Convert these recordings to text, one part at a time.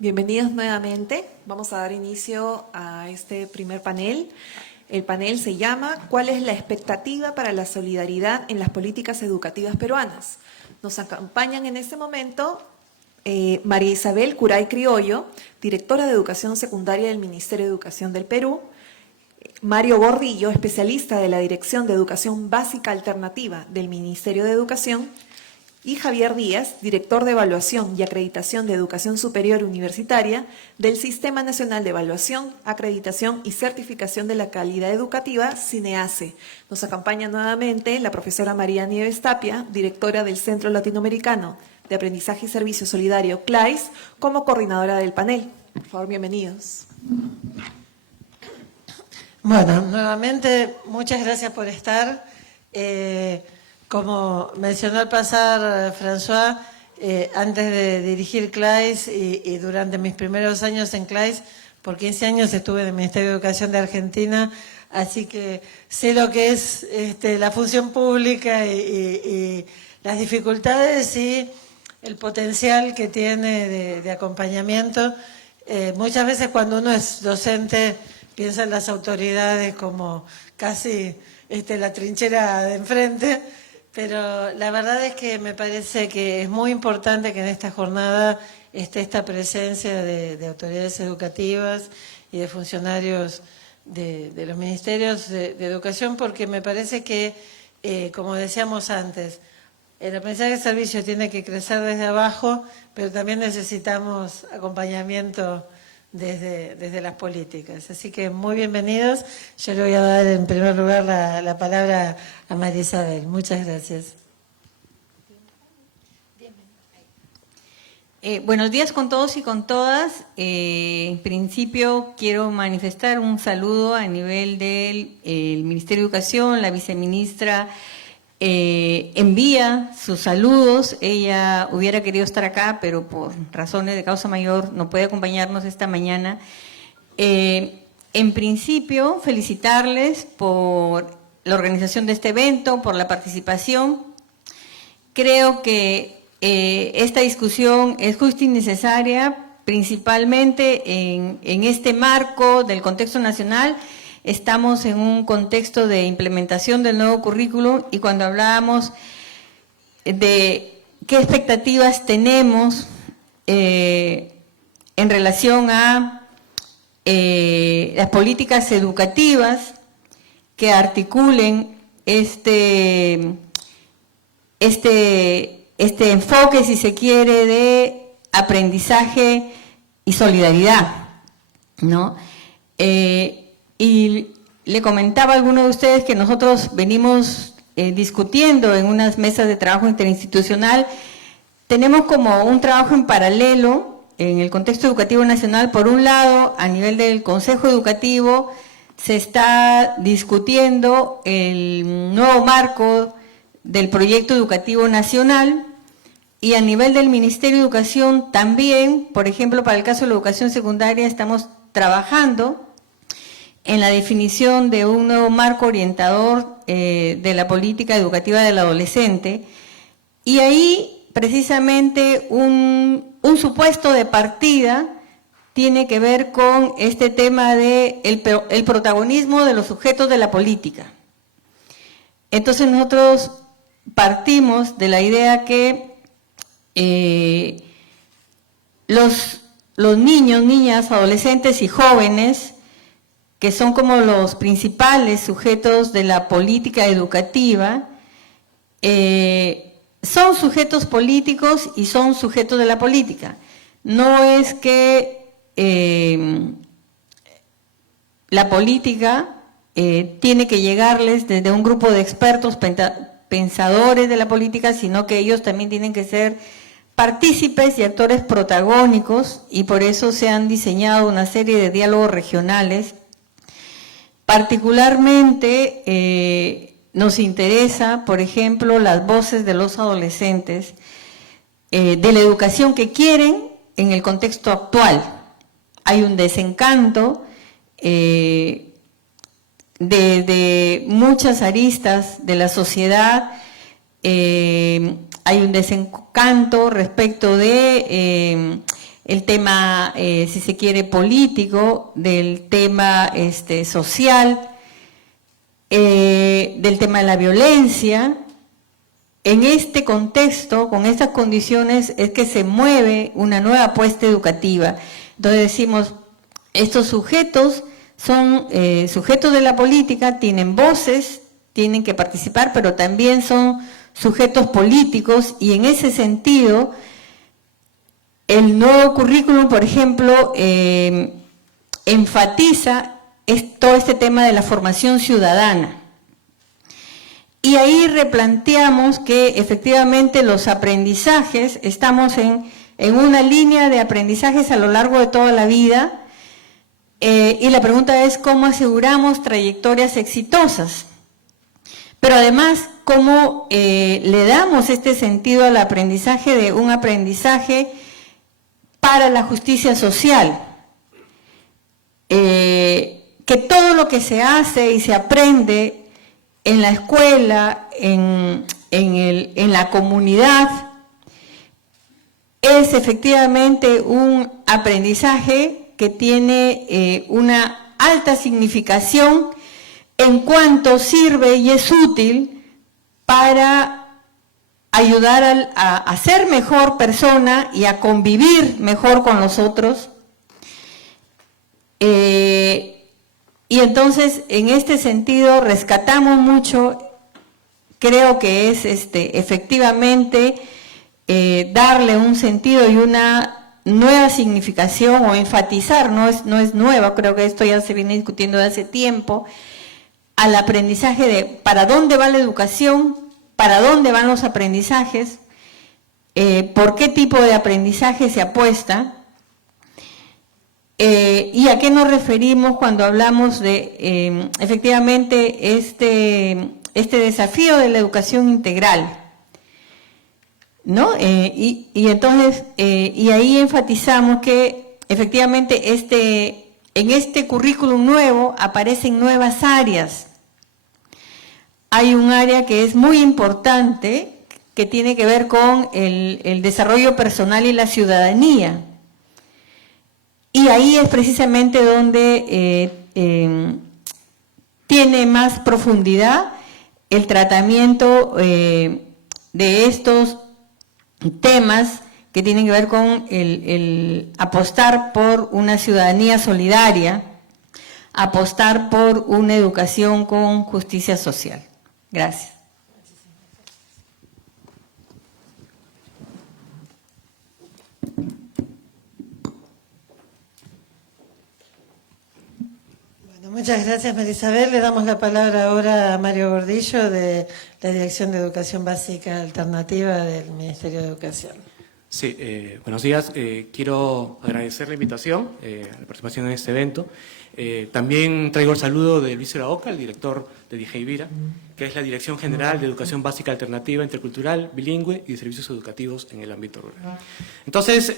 Bienvenidos nuevamente. Vamos a dar inicio a este primer panel. El panel se llama ¿Cuál es la expectativa para la solidaridad en las políticas educativas peruanas? Nos acompañan en este momento María Isabel Curay Criollo, directora de Educación Secundaria del Ministerio de Educación del Perú, Mario Gordillo, especialista de la Dirección de Educación Básica Alternativa del Ministerio de Educación, y Javier Díaz, director de Evaluación y Acreditación de Educación Superior Universitaria del Sistema Nacional de Evaluación, Acreditación y Certificación de la Calidad Educativa, CINEACE. Nos acompaña nuevamente la profesora María Nieves Tapia, directora del Centro Latinoamericano de Aprendizaje y Servicio Solidario, CLAIS, como coordinadora del panel. Por favor, bienvenidos. Bueno, nuevamente, muchas gracias por estar. Como mencionó al pasar François, antes de dirigir CLAIS y durante mis primeros años en CLAIS, por 15 años estuve en el Ministerio de Educación de Argentina, así que sé lo que es la función pública y las dificultades y el potencial que tiene de acompañamiento. Muchas veces cuando uno es docente piensa en las autoridades como casi la trinchera de enfrente, pero la verdad es que me parece que es muy importante que en esta jornada esté esta presencia de autoridades educativas y de funcionarios de los ministerios de educación, porque me parece que, como decíamos antes, el aprendizaje de servicio tiene que crecer desde abajo, pero también necesitamos acompañamiento desde las políticas. Así que muy bienvenidos. Yo le voy a dar en primer lugar la palabra a María Isabel. Muchas gracias. Buenos días con todos y con todas. En principio quiero manifestar un saludo a nivel del Ministerio de Educación. La viceministra envía sus saludos. Ella hubiera querido estar acá, pero por razones de causa mayor no puede acompañarnos esta mañana. En principio, felicitarles por la organización de este evento, por la participación. Creo que esta discusión es justa y necesaria, principalmente en este marco del contexto nacional. Estamos en un contexto de implementación del nuevo currículo y cuando hablábamos de qué expectativas tenemos en relación a las políticas educativas que articulen este enfoque, si se quiere, de aprendizaje y solidaridad, ¿no? Y le comentaba a alguno de ustedes que nosotros venimos discutiendo en unas mesas de trabajo interinstitucional. Tenemos como un trabajo en paralelo en el contexto educativo nacional. Por un lado, a nivel del Consejo Educativo, se está discutiendo el nuevo marco del proyecto educativo nacional, y a nivel del Ministerio de Educación también, por ejemplo, para el caso de la educación secundaria, estamos trabajando en la definición de un nuevo marco orientador de la política educativa del adolescente, y ahí precisamente un supuesto de partida tiene que ver con este tema de el protagonismo de los sujetos de la política. Entonces nosotros partimos de la idea que los niños, niñas, adolescentes y jóvenes, que son como los principales sujetos de la política educativa, son sujetos políticos y son sujetos de la política. No es que la política tiene que llegarles desde un grupo de expertos pensadores de la política, sino que ellos también tienen que ser partícipes y actores protagónicos, y por eso se han diseñado una serie de diálogos regionales. Particularmente nos interesa, por ejemplo, las voces de los adolescentes, de la educación que quieren en el contexto actual. Hay un desencanto de muchas aristas de la sociedad, hay un desencanto respecto de el tema, si se quiere, político, del tema social, del tema de la violencia. En este contexto, con estas condiciones, es que se mueve una nueva apuesta educativa. Entonces decimos, estos sujetos son sujetos de la política, tienen voces, tienen que participar, pero también son sujetos políticos, y en ese sentido, el nuevo currículum, por ejemplo, enfatiza todo este tema de la formación ciudadana. Y ahí replanteamos que efectivamente los aprendizajes, estamos en una línea de aprendizajes a lo largo de toda la vida, y la pregunta es cómo aseguramos trayectorias exitosas. Pero además, cómo le damos este sentido al aprendizaje de un aprendizaje para la justicia social. Que todo lo que se hace y se aprende en la escuela, en la comunidad, es efectivamente un aprendizaje que tiene una alta significación en cuanto sirve y es útil para ayudar a ser mejor persona y a convivir mejor con los otros. Y entonces, en este sentido, rescatamos mucho, creo que es efectivamente darle un sentido y una nueva significación, o enfatizar, no es nueva, creo que esto ya se viene discutiendo de hace tiempo, al aprendizaje de para dónde va la educación, para dónde van los aprendizajes, por qué tipo de aprendizaje se apuesta. ¿Y a qué nos referimos cuando hablamos de, efectivamente, este desafío de la educación integral? ¿No? Y entonces, y ahí enfatizamos que, efectivamente, en este currículum nuevo aparecen nuevas áreas. Hay un área que es muy importante, que tiene que ver con el desarrollo personal y la ciudadanía. Y ahí es precisamente donde tiene más profundidad el tratamiento de estos temas que tienen que ver con el apostar por una ciudadanía solidaria, apostar por una educación con justicia social. Gracias. Muchas gracias, María Isabel. Le damos la palabra ahora a Mario Gordillo, de la Dirección de Educación Básica Alternativa del Ministerio de Educación. Sí, buenos días. Quiero agradecer la invitación a la participación en este evento. También traigo el saludo de Luis Iraoka, el director de DIJEIVIRA, que es la Dirección General de Educación Básica Alternativa, Intercultural, Bilingüe y de Servicios Educativos en el ámbito rural. Entonces,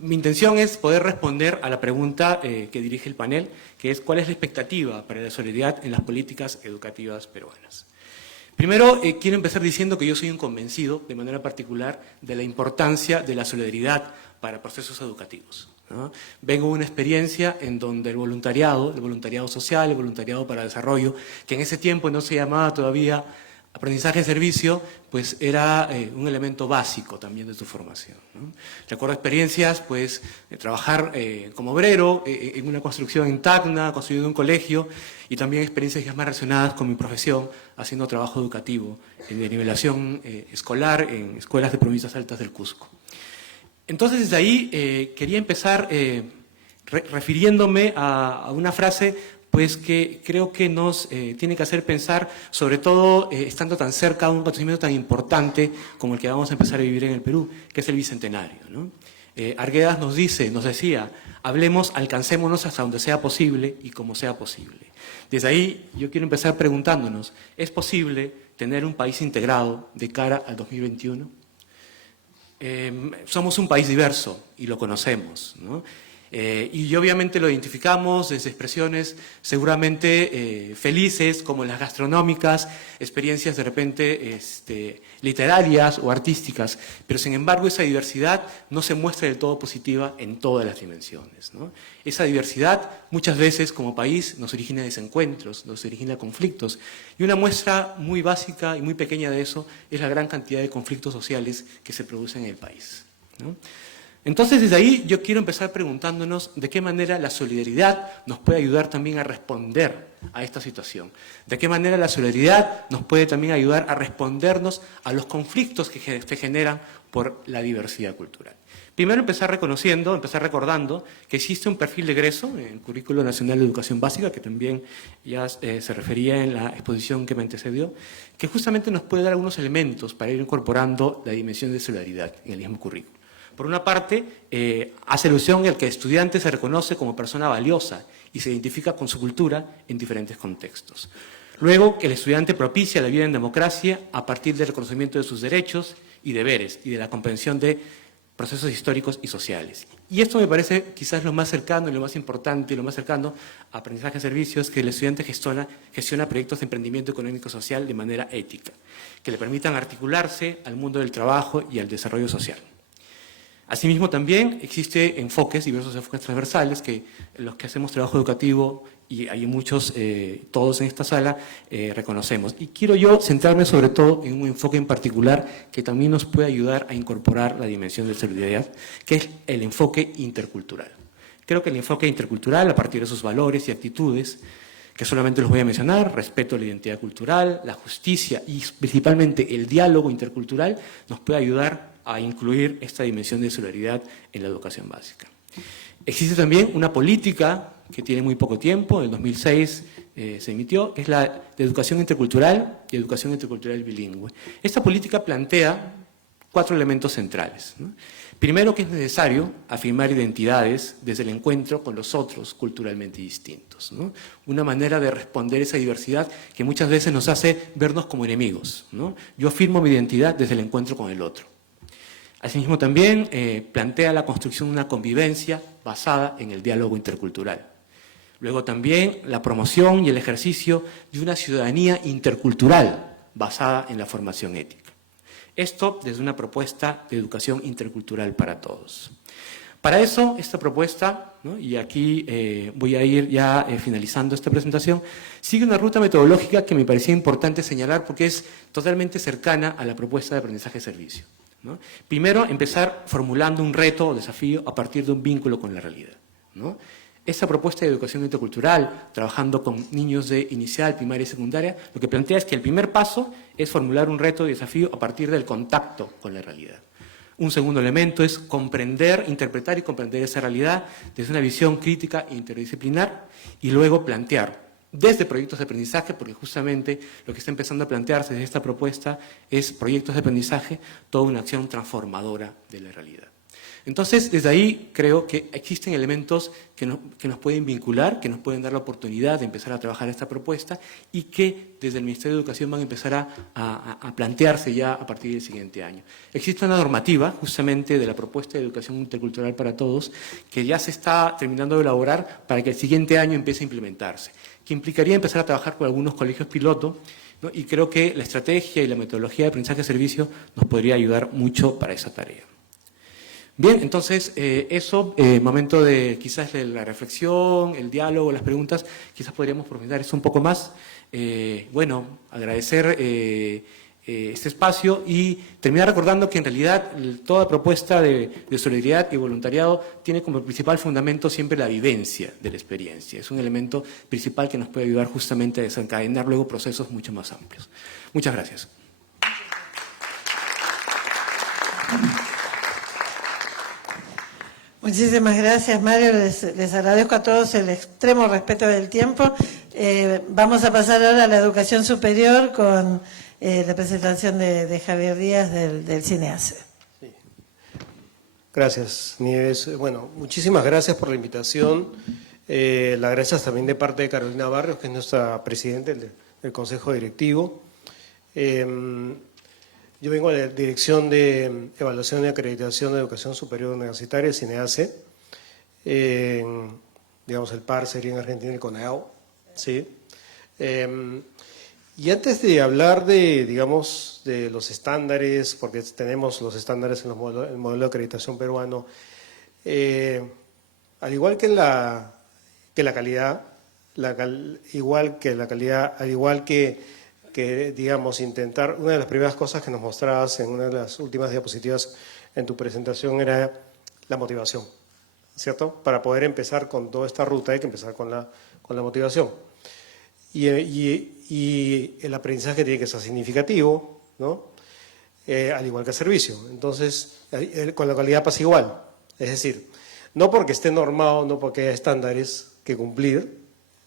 mi intención es poder responder a la pregunta que dirige el panel, que es ¿cuál es la expectativa para la solidaridad en las políticas educativas peruanas? Primero, quiero empezar diciendo que yo soy un convencido, de manera particular, de la importancia de la solidaridad para procesos educativos, ¿no? Vengo de una experiencia en donde el voluntariado social, el voluntariado para el desarrollo, que en ese tiempo no se llamaba todavía aprendizaje de servicio, pues era un elemento básico también de tu formación, ¿no? Recuerdo experiencias, pues, de trabajar como obrero en una construcción en Tacna, construyendo un colegio, y también experiencias ya más relacionadas con mi profesión, haciendo trabajo educativo de nivelación escolar en escuelas de provincias altas del Cusco. Entonces, desde ahí quería empezar refiriéndome a una frase pues que creo que nos tiene que hacer pensar, sobre todo estando tan cerca de un acontecimiento tan importante como el que vamos a empezar a vivir en el Perú, que es el Bicentenario, ¿no? Arguedas nos decía, hablemos, alcancémonos hasta donde sea posible y como sea posible. Desde ahí yo quiero empezar preguntándonos, ¿es posible tener un país integrado de cara al 2021? Somos un país diverso y lo conocemos, ¿no? Y obviamente lo identificamos desde expresiones seguramente felices, como las gastronómicas, experiencias de repente literarias o artísticas, pero sin embargo esa diversidad no se muestra del todo positiva en todas las dimensiones, ¿no? Esa diversidad muchas veces como país nos origina desencuentros, nos origina conflictos, y una muestra muy básica y muy pequeña de eso es la gran cantidad de conflictos sociales que se producen en el país, ¿no? Entonces, desde ahí yo quiero empezar preguntándonos de qué manera la solidaridad nos puede ayudar también a responder a esta situación. De qué manera la solidaridad nos puede también ayudar a respondernos a los conflictos que se generan por la diversidad cultural. Primero, empezar recordando que existe un perfil de egreso en el Currículo Nacional de Educación Básica, que también ya se refería en la exposición que me antecedió, que justamente nos puede dar algunos elementos para ir incorporando la dimensión de solidaridad en el mismo currículo. Por una parte, hace alusión al que el estudiante se reconoce como persona valiosa y se identifica con su cultura en diferentes contextos. Luego, que el estudiante propicia la vida en democracia a partir del reconocimiento de sus derechos y deberes y de la comprensión de procesos históricos y sociales. Y esto me parece quizás lo más cercano y lo más importante y lo más cercano a aprendizaje de servicios, que el estudiante gestiona proyectos de emprendimiento económico social de manera ética, que le permitan articularse al mundo del trabajo y al desarrollo social. Asimismo, también existen diversos enfoques transversales, que los que hacemos trabajo educativo, y hay muchos, todos en esta sala, reconocemos. Y quiero yo centrarme sobre todo en un enfoque en particular que también nos puede ayudar a incorporar la dimensión de solidaridad, que es el enfoque intercultural. Creo que el enfoque intercultural, a partir de sus valores y actitudes, que solamente los voy a mencionar, respeto a la identidad cultural, la justicia y principalmente el diálogo intercultural, nos puede ayudar a incluir esta dimensión de solidaridad en la educación básica. Existe también una política que tiene muy poco tiempo, en el 2006 se emitió, que es la de educación intercultural y educación intercultural bilingüe. Esta política plantea 4 elementos centrales, ¿no? Primero, que es necesario afirmar identidades desde el encuentro con los otros culturalmente distintos, ¿no? Una manera de responder a esa diversidad que muchas veces nos hace vernos como enemigos, ¿no? Yo afirmo mi identidad desde el encuentro con el otro. Asimismo, también plantea la construcción de una convivencia basada en el diálogo intercultural. Luego también la promoción y el ejercicio de una ciudadanía intercultural basada en la formación ética. Esto desde una propuesta de educación intercultural para todos. Para eso, esta propuesta, ¿no? Y aquí voy a ir ya finalizando esta presentación, sigue una ruta metodológica que me parecía importante señalar porque es totalmente cercana a la propuesta de aprendizaje de servicio, ¿no? Primero, empezar formulando un reto o desafío a partir de un vínculo con la realidad, ¿no? Esta propuesta de educación intercultural, trabajando con niños de inicial, primaria y secundaria, lo que plantea es que el primer paso es formular un reto o desafío a partir del contacto con la realidad. Un segundo elemento es comprender, interpretar y comprender esa realidad desde una visión crítica e interdisciplinar, y luego plantear desde proyectos de aprendizaje, porque justamente lo que está empezando a plantearse desde esta propuesta es proyectos de aprendizaje, toda una acción transformadora de la realidad. Entonces, desde ahí creo que existen elementos que nos pueden vincular, que nos pueden dar la oportunidad de empezar a trabajar esta propuesta y que desde el Ministerio de Educación van a empezar a plantearse ya a partir del siguiente año. Existe una normativa justamente de la propuesta de educación intercultural para todos que ya se está terminando de elaborar para que el siguiente año empiece a implementarse, que implicaría empezar a trabajar con algunos colegios piloto, ¿no? Y creo que la estrategia y la metodología de aprendizaje de servicio nos podría ayudar mucho para esa tarea. Bien, entonces, momento de quizás de la reflexión, el diálogo, las preguntas, quizás podríamos profundizar eso un poco más. Agradecer este espacio y terminar recordando que en realidad toda propuesta de solidaridad y voluntariado tiene como principal fundamento siempre la vivencia de la experiencia. Es un elemento principal que nos puede ayudar justamente a desencadenar luego procesos mucho más amplios. Muchas gracias. Muchísimas gracias, Mario. Les agradezco a todos el extremo respeto del tiempo. Vamos a pasar ahora a la educación superior con la presentación de Javier Díaz del CINEACE. Sí. Gracias, Nieves. Bueno, muchísimas gracias por la invitación. Las gracias también de parte de Carolina Barrios, que es nuestra presidenta del Consejo Directivo. Yo vengo de la Dirección de Evaluación y Acreditación de Educación Superior Universitaria, CINEACE. digamos, el PAR sería en Argentina el CONAO, ¿sí? Y antes de hablar de, digamos, de los estándares, porque tenemos los estándares en el modelo de acreditación peruano, al igual que la calidad, al igual que, digamos, intentar, una de las primeras cosas que nos mostrabas en una de las últimas diapositivas en tu presentación era la motivación, ¿cierto? Para poder empezar con toda esta ruta hay que empezar con la motivación. Y el aprendizaje tiene que ser significativo, ¿no? Al igual que el servicio. Entonces, con la calidad pasa igual. Es decir, no porque esté normado, no porque haya estándares que cumplir,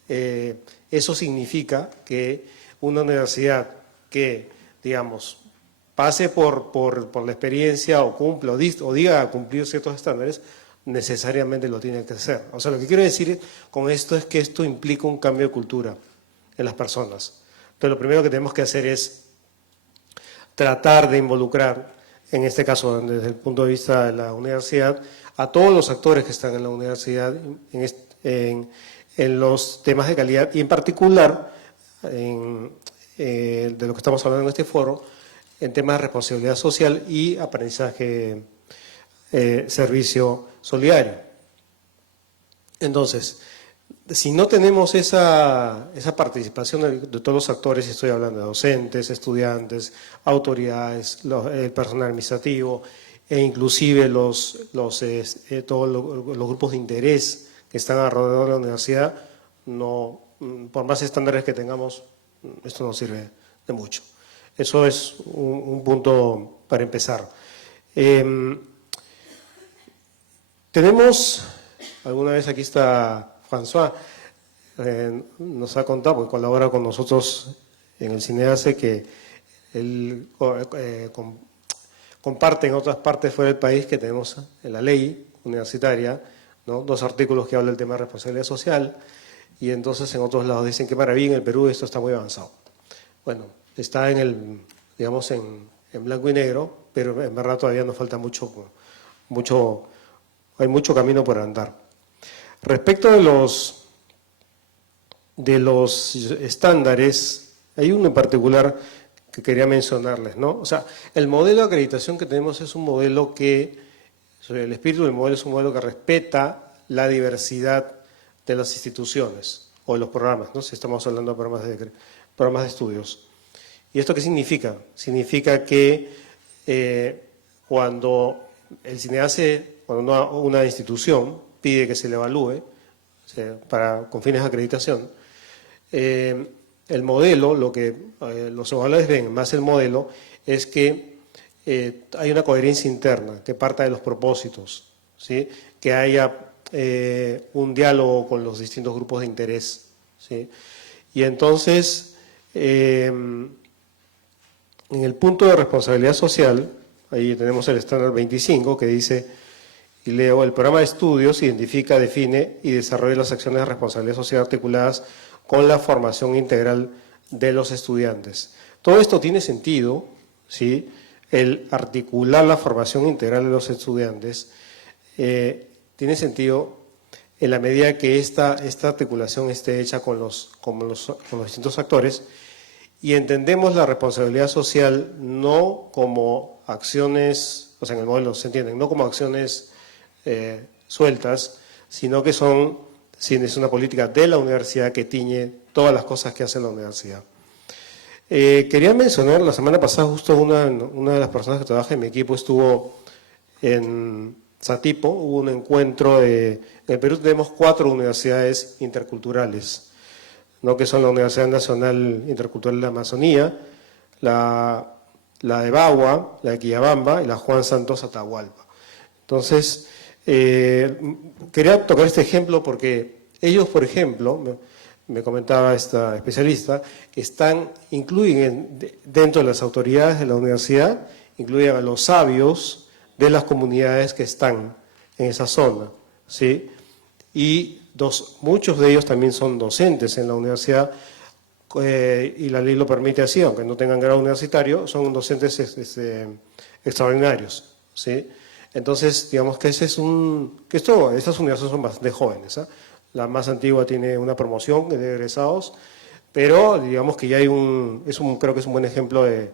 eso significa que una universidad que, digamos, pase por la experiencia o cumpla o diga cumplir ciertos estándares, necesariamente lo tiene que hacer. O sea, lo que quiero decir con esto es que esto implica un cambio de cultura en las personas. Entonces, lo primero que tenemos que hacer es tratar de involucrar, en este caso desde el punto de vista de la universidad, a todos los actores que están en la universidad en los temas de calidad y en particular, de lo que estamos hablando en este foro, en temas de responsabilidad social y aprendizaje, servicio solidario. Entonces, si no tenemos esa participación de todos los actores, estoy hablando de docentes, estudiantes, autoridades, el personal administrativo e inclusive todos los grupos de interés que están alrededor de la universidad, no, por más estándares que tengamos, esto no sirve de mucho. Eso es un punto para empezar. Tenemos, alguna vez aquí está François, nos ha contado, porque colabora con nosotros en el CINEACE, que él comparte en otras partes fuera del país que tenemos en la ley universitaria, ¿no? 2 artículos que hablan del tema de responsabilidad social, y entonces en otros lados dicen que maravilla, en el Perú esto está muy avanzado. Bueno, está digamos, en blanco y negro, pero en verdad todavía nos falta hay mucho camino por andar. Respecto de los estándares, hay uno en particular que quería mencionarles, ¿no? O sea, el modelo de acreditación que tenemos es un modelo el espíritu del modelo es un modelo que respeta la diversidad de las instituciones o de los programas, ¿no? Si estamos hablando de programas de estudios. ¿Y esto qué significa? Significa que cuando el CINEACE, cuando una institución pide que se le evalúe, con fines de acreditación, el modelo, lo que los evaluadores ven, más el modelo, es que hay una coherencia interna que parta de los propósitos, ¿sí? Que haya un diálogo con los distintos grupos de interés, ¿sí? Y entonces, en el punto de responsabilidad social, ahí tenemos el estándar 25 que dice, y leo, el programa de estudios identifica, define y desarrolla las acciones de responsabilidad social articuladas con la formación integral de los estudiantes. Todo esto tiene sentido, ¿sí? El articular la formación integral de los estudiantes tiene sentido en la medida que esta articulación esté hecha con los distintos actores y entendemos la responsabilidad social no como acciones, o sea, en el modelo se entienden, no como acciones sueltas, sino que es una política de la universidad que tiñe todas las cosas que hace la universidad. Quería mencionar, la semana pasada justo una de las personas que trabaja en mi equipo estuvo en Satipo, hubo un encuentro en el Perú tenemos 4 universidades interculturales, ¿no? Que son la Universidad Nacional Intercultural de la Amazonía, la de Bagua, la de Quillabamba y la Juan Santos Atahualpa. Entonces, quería tocar este ejemplo porque ellos, por ejemplo, me comentaba esta especialista, incluyen dentro de las autoridades de la universidad, incluyen a los sabios de las comunidades que están en esa zona, ¿sí? Y muchos de ellos también son docentes en la universidad y la ley lo permite así, aunque no tengan grado universitario, son docentes extraordinarios, ¿sí? Entonces, digamos que estas universidades son bastante jóvenes, ¿ah? La más antigua tiene una promoción de egresados, pero digamos que ya hay creo que es un buen ejemplo de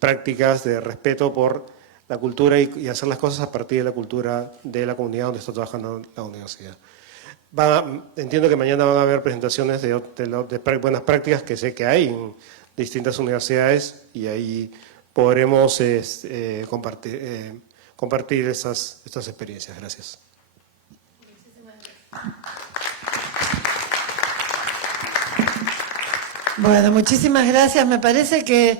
prácticas de respeto por la cultura y hacer las cosas a partir de la cultura de la comunidad donde está trabajando la universidad. Entiendo que mañana van a haber presentaciones de buenas prácticas que sé que hay en distintas universidades y ahí podremos compartir estas experiencias. Gracias. Bueno, muchísimas gracias. Me parece que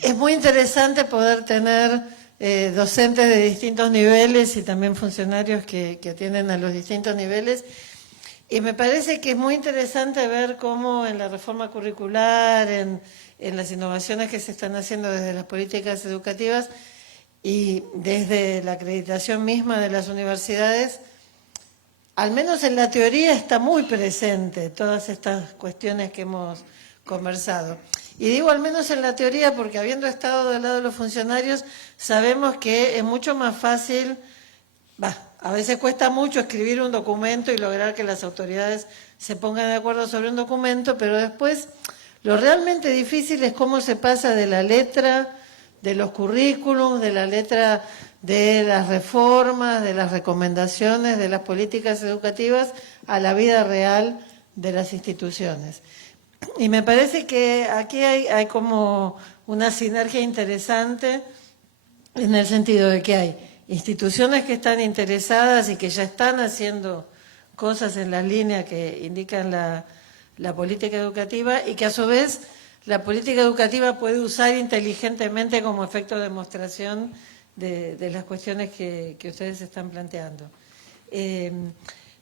es muy interesante poder tener docentes de distintos niveles y también funcionarios que atienden a los distintos niveles. Y me parece que es muy interesante ver cómo en la reforma curricular, en las innovaciones que se están haciendo desde las políticas educativas y desde la acreditación misma de las universidades, al menos en la teoría está muy presente todas estas cuestiones que hemos conversado. Y digo al menos en la teoría porque habiendo estado del lado de los funcionarios, sabemos que es mucho más fácil, a veces cuesta mucho escribir un documento y lograr que las autoridades se pongan de acuerdo sobre un documento, pero después lo realmente difícil es cómo se pasa de la letra de los currículums, de la letra de las reformas, de las recomendaciones, de las políticas educativas a la vida real de las instituciones. Y me parece que aquí hay como una sinergia interesante en el sentido de que hay instituciones que están interesadas y que ya están haciendo cosas en las líneas que indican la política educativa y que a su vez la política educativa puede usar inteligentemente como efecto de demostración de las cuestiones que ustedes están planteando.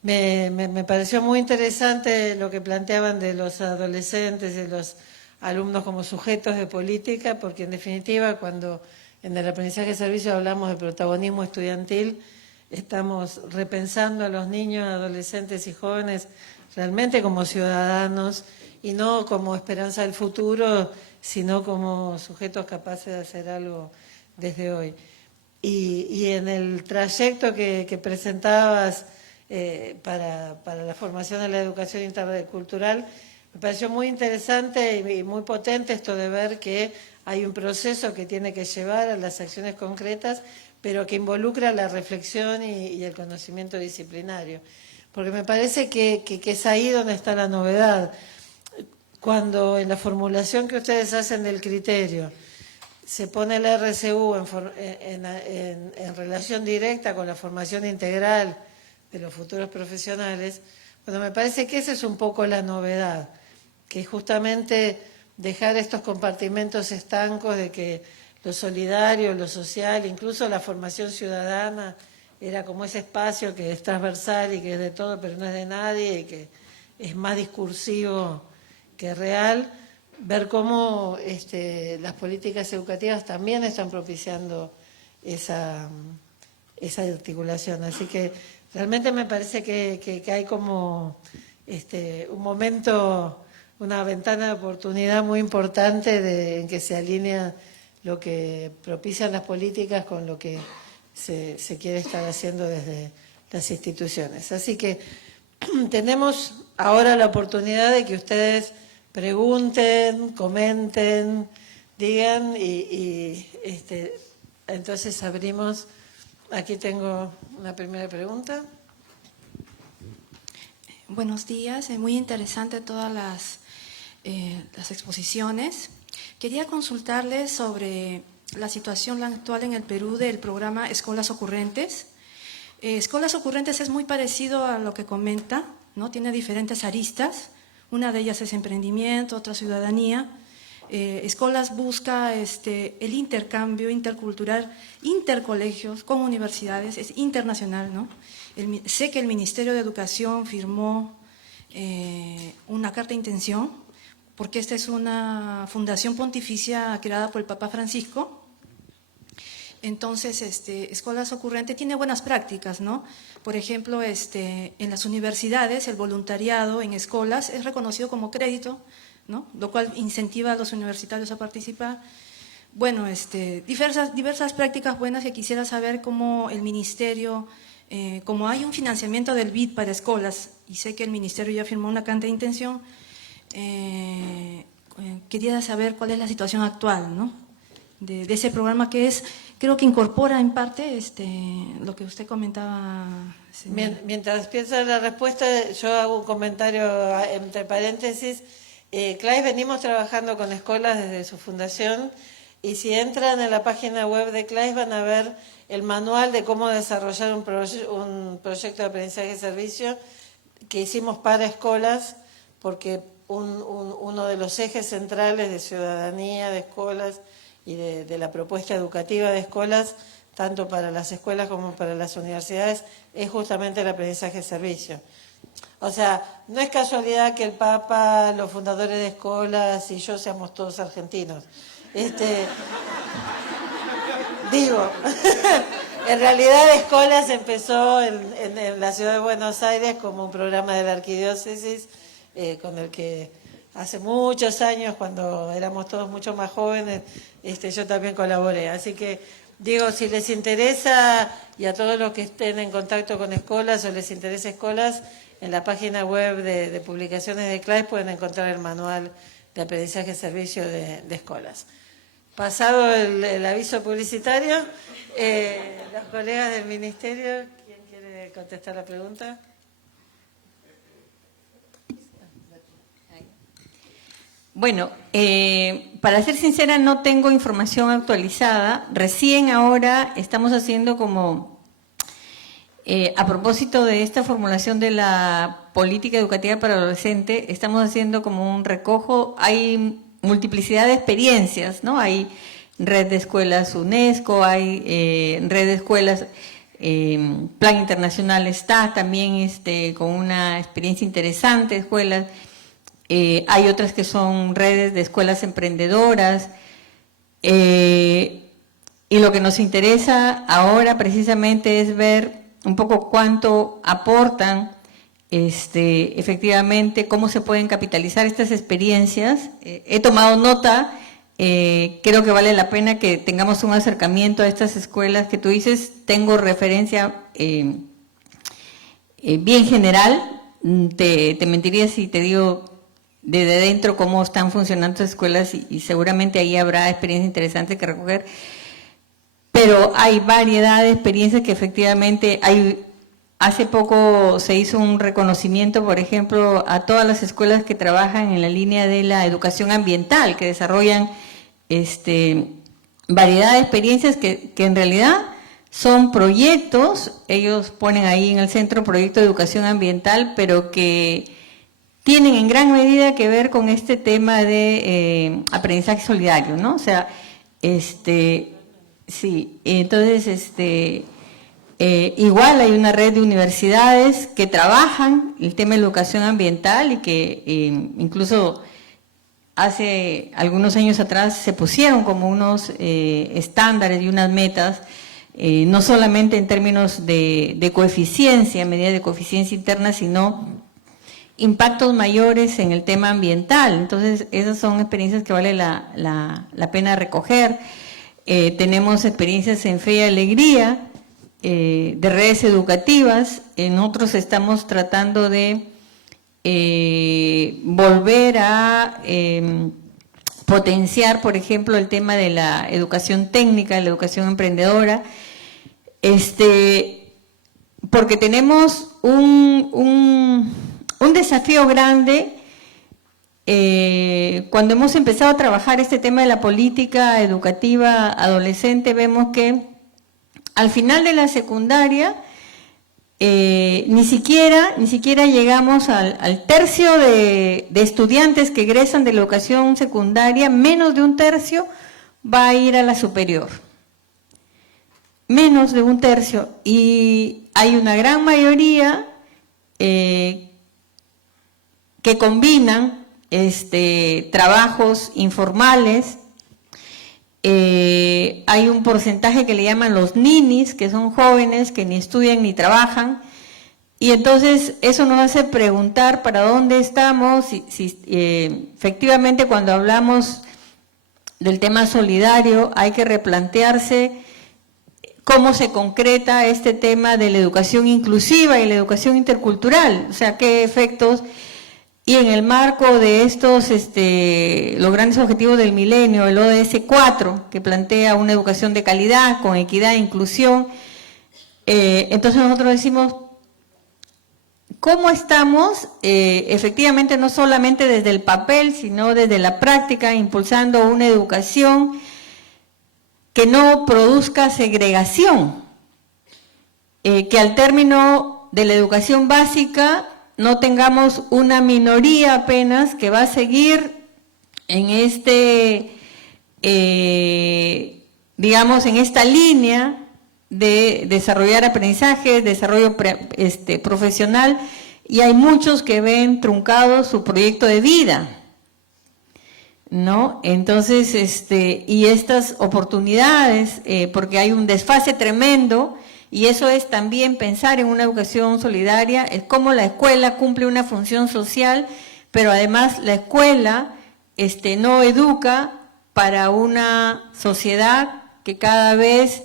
Me pareció muy interesante lo que planteaban de los adolescentes y los alumnos como sujetos de política, porque en definitiva cuando en el aprendizaje de servicio hablamos de protagonismo estudiantil, estamos repensando a los niños, adolescentes y jóvenes realmente como ciudadanos y no como esperanza del futuro, sino como sujetos capaces de hacer algo desde hoy. Y en el trayecto que presentabas para la formación de la educación intercultural, me pareció muy interesante y muy potente esto de ver que hay un proceso que tiene que llevar a las acciones concretas, pero que involucra la reflexión y el conocimiento disciplinario. Porque me parece que es ahí donde está la novedad. Cuando en la formulación que ustedes hacen del criterio se pone el RCU en relación directa con la formación integral de los futuros profesionales, bueno, me parece que esa es un poco la novedad, que es justamente dejar estos compartimentos estancos de que lo solidario, lo social, incluso la formación ciudadana, era como ese espacio que es transversal y que es de todo, pero no es de nadie, y que es más discursivo que real, ver cómo las políticas educativas también están propiciando esa articulación. Así que realmente me parece que hay como un momento, una ventana de oportunidad muy importante en que se alinea lo que propician las políticas con lo que se quiere estar haciendo desde las instituciones. Así que tenemos ahora la oportunidad de que ustedes pregunten, comenten, digan y entonces abrimos. Aquí tengo una primera pregunta. Buenos días, es muy interesante todas las exposiciones. Quería consultarles sobre la situación actual en el Perú del programa Escolas Ocurrentes. Escolas Ocurrentes es muy parecido a lo que comenta, ¿no? Tiene diferentes aristas. Una de ellas es emprendimiento, otra ciudadanía. Escolas busca el intercambio intercultural, intercolegios con universidades, es internacional, ¿no? Sé que el Ministerio de Educación firmó una carta de intención, porque esta es una fundación pontificia creada por el Papa Francisco. Entonces, Escolas Ocurrentes tiene buenas prácticas, ¿no? Por ejemplo, en las universidades el voluntariado en escuelas es reconocido como crédito, ¿no? Lo cual incentiva a los universitarios a participar. bueno, diversas prácticas buenas que quisiera saber cómo el ministerio, como hay un financiamiento del BID para escuelas, y sé que el ministerio ya firmó una carta de intención, quería saber cuál es la situación actual, ¿no? de ese programa que creo que incorpora en parte lo que usted comentaba. Mientras piensa la respuesta, yo hago un comentario entre paréntesis. CLAIS venimos trabajando con escuelas desde su fundación, y si entran en la página web de CLAIS van a ver el manual de cómo desarrollar un proyecto de aprendizaje y servicio que hicimos para escuelas, porque uno de los ejes centrales de ciudadanía de escuelas y de la propuesta educativa de escuelas, tanto para las escuelas como para las universidades, es justamente el aprendizaje y servicio. O sea, no es casualidad que el Papa, los fundadores de escuelas y yo seamos todos argentinos. Digo, en realidad escuelas empezó en la ciudad de Buenos Aires como un programa de la arquidiócesis, con el que hace muchos años, cuando éramos todos mucho más jóvenes, yo también colaboré. Así que, digo, si les interesa, y a todos los que estén en contacto con escuelas o les interesa escuelas, en la página web de publicaciones de CLAIS pueden encontrar el manual de aprendizaje y servicio de escuelas. Pasado el aviso publicitario, los colegas del ministerio, ¿quién quiere contestar la pregunta? Bueno, para ser sincera, no tengo información actualizada. Recién ahora estamos haciendo como, a propósito de esta formulación de la política educativa para adolescentes, estamos haciendo como un recojo. Hay multiplicidad de experiencias, ¿no? Hay red de escuelas UNESCO, hay red de escuelas, Plan Internacional está también con una experiencia interesante de escuelas. Hay otras que son redes de escuelas emprendedoras, y lo que nos interesa ahora precisamente es ver un poco cuánto aportan efectivamente, cómo se pueden capitalizar estas experiencias. He tomado nota, creo que vale la pena que tengamos un acercamiento a estas escuelas que tú dices. Tengo referencia bien general, te mentiría si te digo desde dentro cómo están funcionando las escuelas, y seguramente ahí habrá experiencias interesantes que recoger, pero hay variedad de experiencias que efectivamente hay. Hace poco se hizo un reconocimiento, por ejemplo, a todas las escuelas que trabajan en la línea de la educación ambiental, que desarrollan variedad de experiencias que en realidad son proyectos. Ellos ponen ahí en el centro proyecto de educación ambiental, pero que tienen en gran medida que ver con este tema de aprendizaje solidario, ¿no? O sea, sí, entonces, igual hay una red de universidades que trabajan el tema de la educación ambiental y que incluso hace algunos años atrás se pusieron como unos estándares y unas metas, no solamente en términos de coeficiencia, medida de coeficiencia interna, sino impactos mayores en el tema ambiental. Entonces, esas son experiencias que vale la pena recoger. Tenemos experiencias en Fe y Alegría, de redes educativas. En otros estamos tratando de volver a potenciar, por ejemplo, el tema de la educación técnica, de la educación emprendedora, porque tenemos un desafío grande. Cuando hemos empezado a trabajar este tema de la política educativa adolescente, vemos que al final de la secundaria ni siquiera llegamos al tercio de estudiantes que egresan de la educación secundaria. Menos de un tercio va a ir a la superior, menos de un tercio, y hay una gran mayoría que combinan trabajos informales. Hay un porcentaje que le llaman los ninis, que son jóvenes que ni estudian ni trabajan, y entonces eso nos hace preguntar para dónde estamos, si efectivamente cuando hablamos del tema solidario, hay que replantearse cómo se concreta este tema de la educación inclusiva y la educación intercultural, o sea, qué efectos, y en el marco de estos, los grandes objetivos del milenio, el ODS 4, que plantea una educación de calidad, con equidad e inclusión, entonces nosotros decimos, ¿cómo estamos efectivamente no solamente desde el papel, sino desde la práctica, impulsando una educación que no produzca segregación, que al término de la educación básica no tengamos una minoría apenas que va a seguir en digamos, en esta línea de desarrollar aprendizaje, desarrollo profesional, y hay muchos que ven truncado su proyecto de vida, ¿no? Entonces, y estas oportunidades, porque hay un desfase tremendo, y eso es también pensar en una educación solidaria, es cómo la escuela cumple una función social, pero además la escuela no educa para una sociedad que cada vez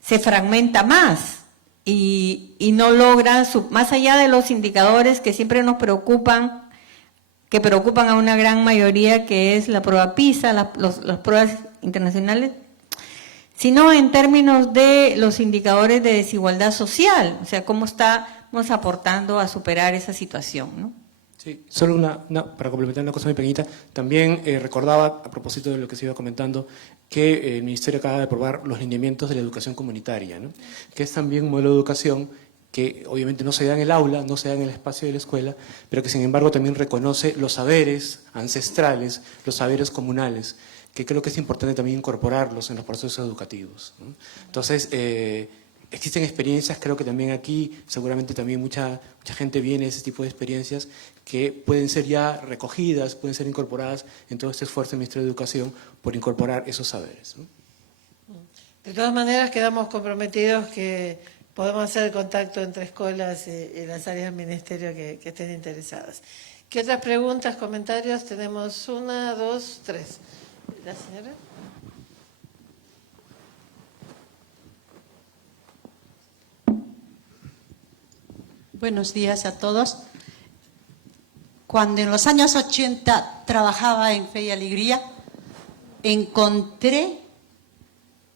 se fragmenta más y no logra, más allá de los indicadores que siempre nos preocupan, que preocupan a una gran mayoría, que es la prueba PISA, las pruebas internacionales, sino en términos de los indicadores de desigualdad social, o sea, cómo estamos aportando a superar esa situación, ¿no? Sí, solo para complementar una cosa muy pequeñita, también recordaba, a propósito de lo que se iba comentando, que el Ministerio acaba de aprobar los lineamientos de la educación comunitaria, ¿no? Que es también un modelo de educación que obviamente no se da en el aula, no se da en el espacio de la escuela, pero que sin embargo también reconoce los saberes ancestrales, los saberes comunales, que creo que es importante también incorporarlos en los procesos educativos, ¿no? Entonces, existen experiencias, creo que también aquí seguramente también mucha gente viene de ese tipo de experiencias que pueden ser ya recogidas, pueden ser incorporadas en todo este esfuerzo del Ministerio de Educación por incorporar esos saberes, ¿no? De todas maneras, quedamos comprometidos que podemos hacer contacto entre escuelas y las áreas del Ministerio que estén interesadas. ¿Qué otras preguntas, comentarios? Tenemos 1, 2, 3. ¿La señora? Buenos días a todos. Cuando en los años 80 trabajaba en Fe y Alegría, encontré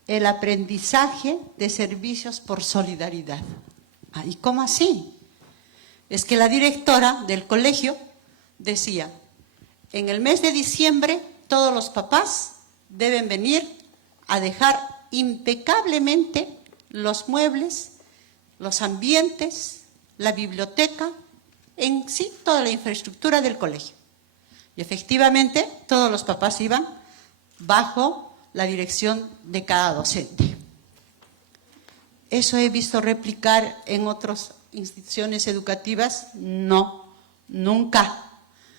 el aprendizaje de servicios por solidaridad. ¿Y cómo así? Es que la directora del colegio decía, en el mes de diciembre todos los papás deben venir a dejar impecablemente los muebles, los ambientes, la biblioteca, en sí toda la infraestructura del colegio. Y efectivamente todos los papás iban bajo la dirección de cada docente. ¿Eso he visto replicar en otras instituciones educativas? No, nunca.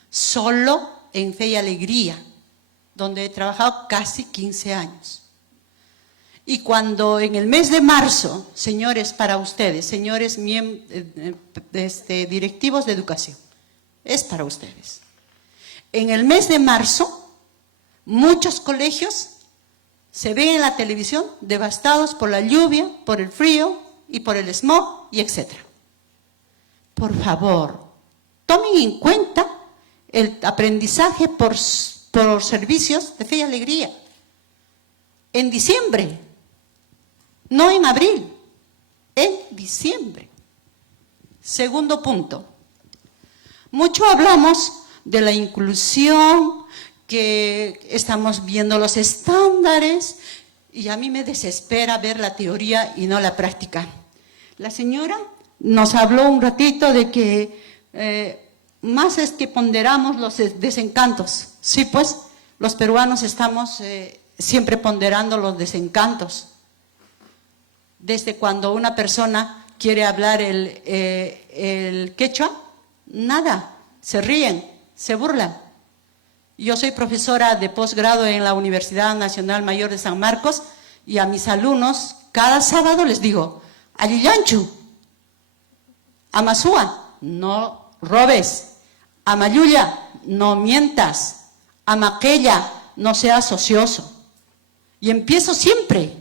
Solo en Fe y Alegría, donde he trabajado casi 15 años. Y cuando en el mes de marzo, señores, para ustedes, señores directivos de educación, es para ustedes. En el mes de marzo, muchos colegios se ven en la televisión devastados por la lluvia, por el frío y por el smog y etc. Por favor, tomen en cuenta el aprendizaje por servicios de Fe y Alegría. En diciembre, no en abril, en diciembre. Segundo punto. Mucho hablamos de la inclusión, que estamos viendo los estándares, y a mí me desespera ver la teoría y no la práctica. La señora nos habló un ratito de que más es que ponderamos los desencantos. Sí, pues, los peruanos estamos siempre ponderando los desencantos. Desde cuando una persona quiere hablar el quechua, nada, se ríen, se burlan. Yo soy profesora de posgrado en la Universidad Nacional Mayor de San Marcos y a mis alumnos cada sábado les digo, Ayillanchu, Amasúa, no robes, Amayuya, no mientas, Amaquella, no seas ocioso. Y empiezo siempre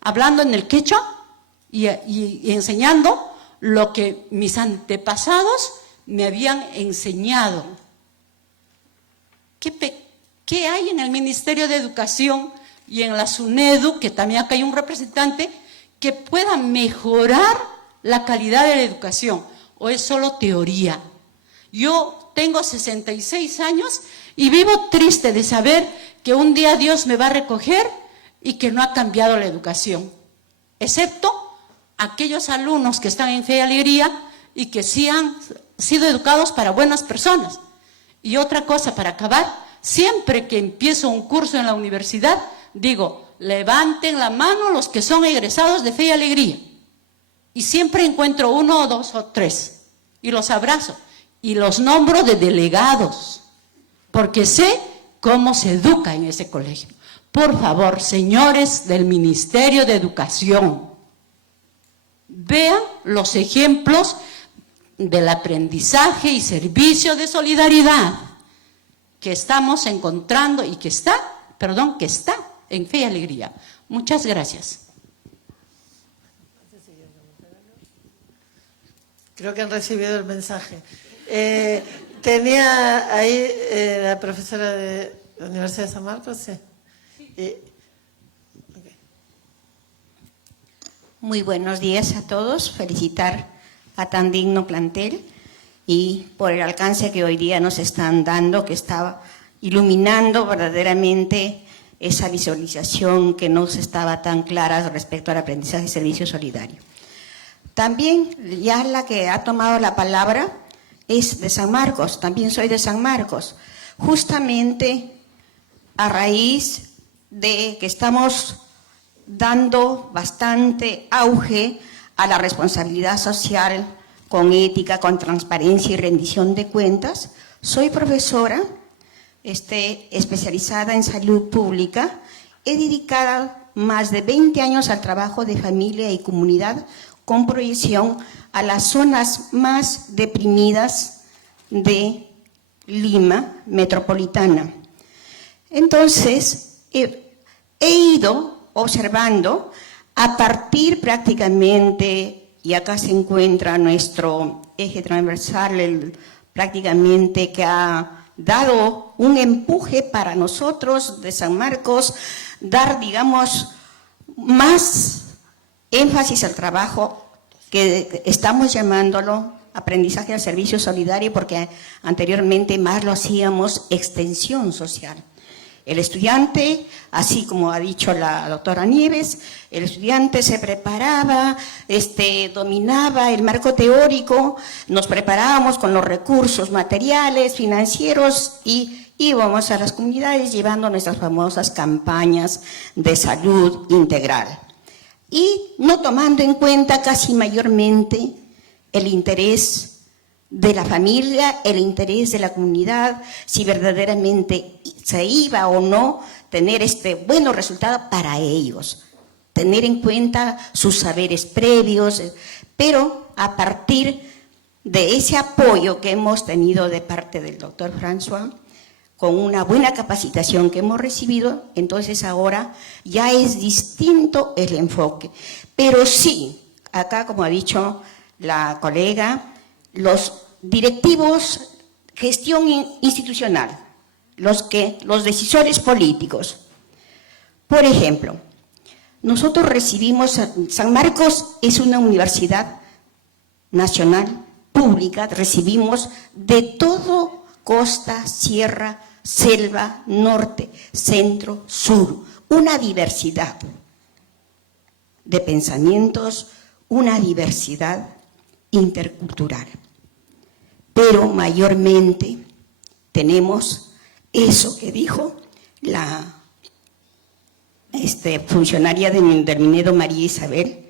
hablando en el quechua y enseñando lo que mis antepasados me habían enseñado. ¿Qué hay en el Ministerio de Educación y en la SUNEDU, que también acá hay un representante, que pueda mejorar la calidad de la educación? ¿O es solo teoría? Yo tengo 66 años y vivo triste de saber que un día Dios me va a recoger y que no ha cambiado la educación, excepto aquellos alumnos que están en Fe y Alegría y que sí han sido educados para buenas personas. Y otra cosa, para acabar, siempre que empiezo un curso en la universidad, digo, levanten la mano los que son egresados de Fe y Alegría. Y siempre encuentro 1 o 2 o 3 y los abrazo y los nombro de delegados, porque sé cómo se educa en ese colegio. Por favor, señores del Ministerio de Educación, vean los ejemplos del aprendizaje y servicio de solidaridad que estamos encontrando y que está en Fe y Alegría. Muchas gracias. Creo que han recibido el mensaje. Tenía ahí la profesora de la Universidad de San Marcos, sí. Okay. Muy buenos días a todos. Felicitar a tan digno plantel y por el alcance que hoy día nos están dando, que está iluminando verdaderamente esa visualización que no estaba tan clara respecto al aprendizaje y servicio solidario. También ya la que ha tomado la palabra es de San Marcos, también soy de San Marcos, justamente a raíz de que estamos dando bastante auge a la responsabilidad social con ética, con transparencia y rendición de cuentas. Soy profesora especializada en salud pública, he dedicado más de 20 años al trabajo de familia y comunidad con proyección a las zonas más deprimidas de Lima metropolitana. Entonces, he ido observando a partir prácticamente, y acá se encuentra nuestro eje transversal, prácticamente que ha dado un empuje para nosotros de San Marcos, dar, digamos, más énfasis al trabajo que estamos llamándolo aprendizaje al servicio solidario, porque anteriormente más lo hacíamos extensión social. El estudiante, así como ha dicho la doctora Nieves, el estudiante se preparaba, dominaba el marco teórico, nos preparábamos con los recursos materiales, financieros y íbamos a las comunidades llevando nuestras famosas campañas de salud integral. Y no tomando en cuenta casi mayormente el interés de la familia, el interés de la comunidad, si verdaderamente se iba o no tener buenos resultados para ellos, tener en cuenta sus saberes previos, pero a partir de ese apoyo que hemos tenido de parte del doctor François, con una buena capacitación que hemos recibido, entonces ahora ya es distinto el enfoque. Pero sí, acá como ha dicho la colega, los directivos, gestión institucional, los decisores políticos. Por ejemplo, nosotros recibimos, San Marcos es una universidad nacional, pública, recibimos de todo costa, sierra, selva, norte, centro, sur, una diversidad de pensamientos, una diversidad intercultural. Pero mayormente tenemos eso que dijo la funcionaria del Minedo, María Isabel,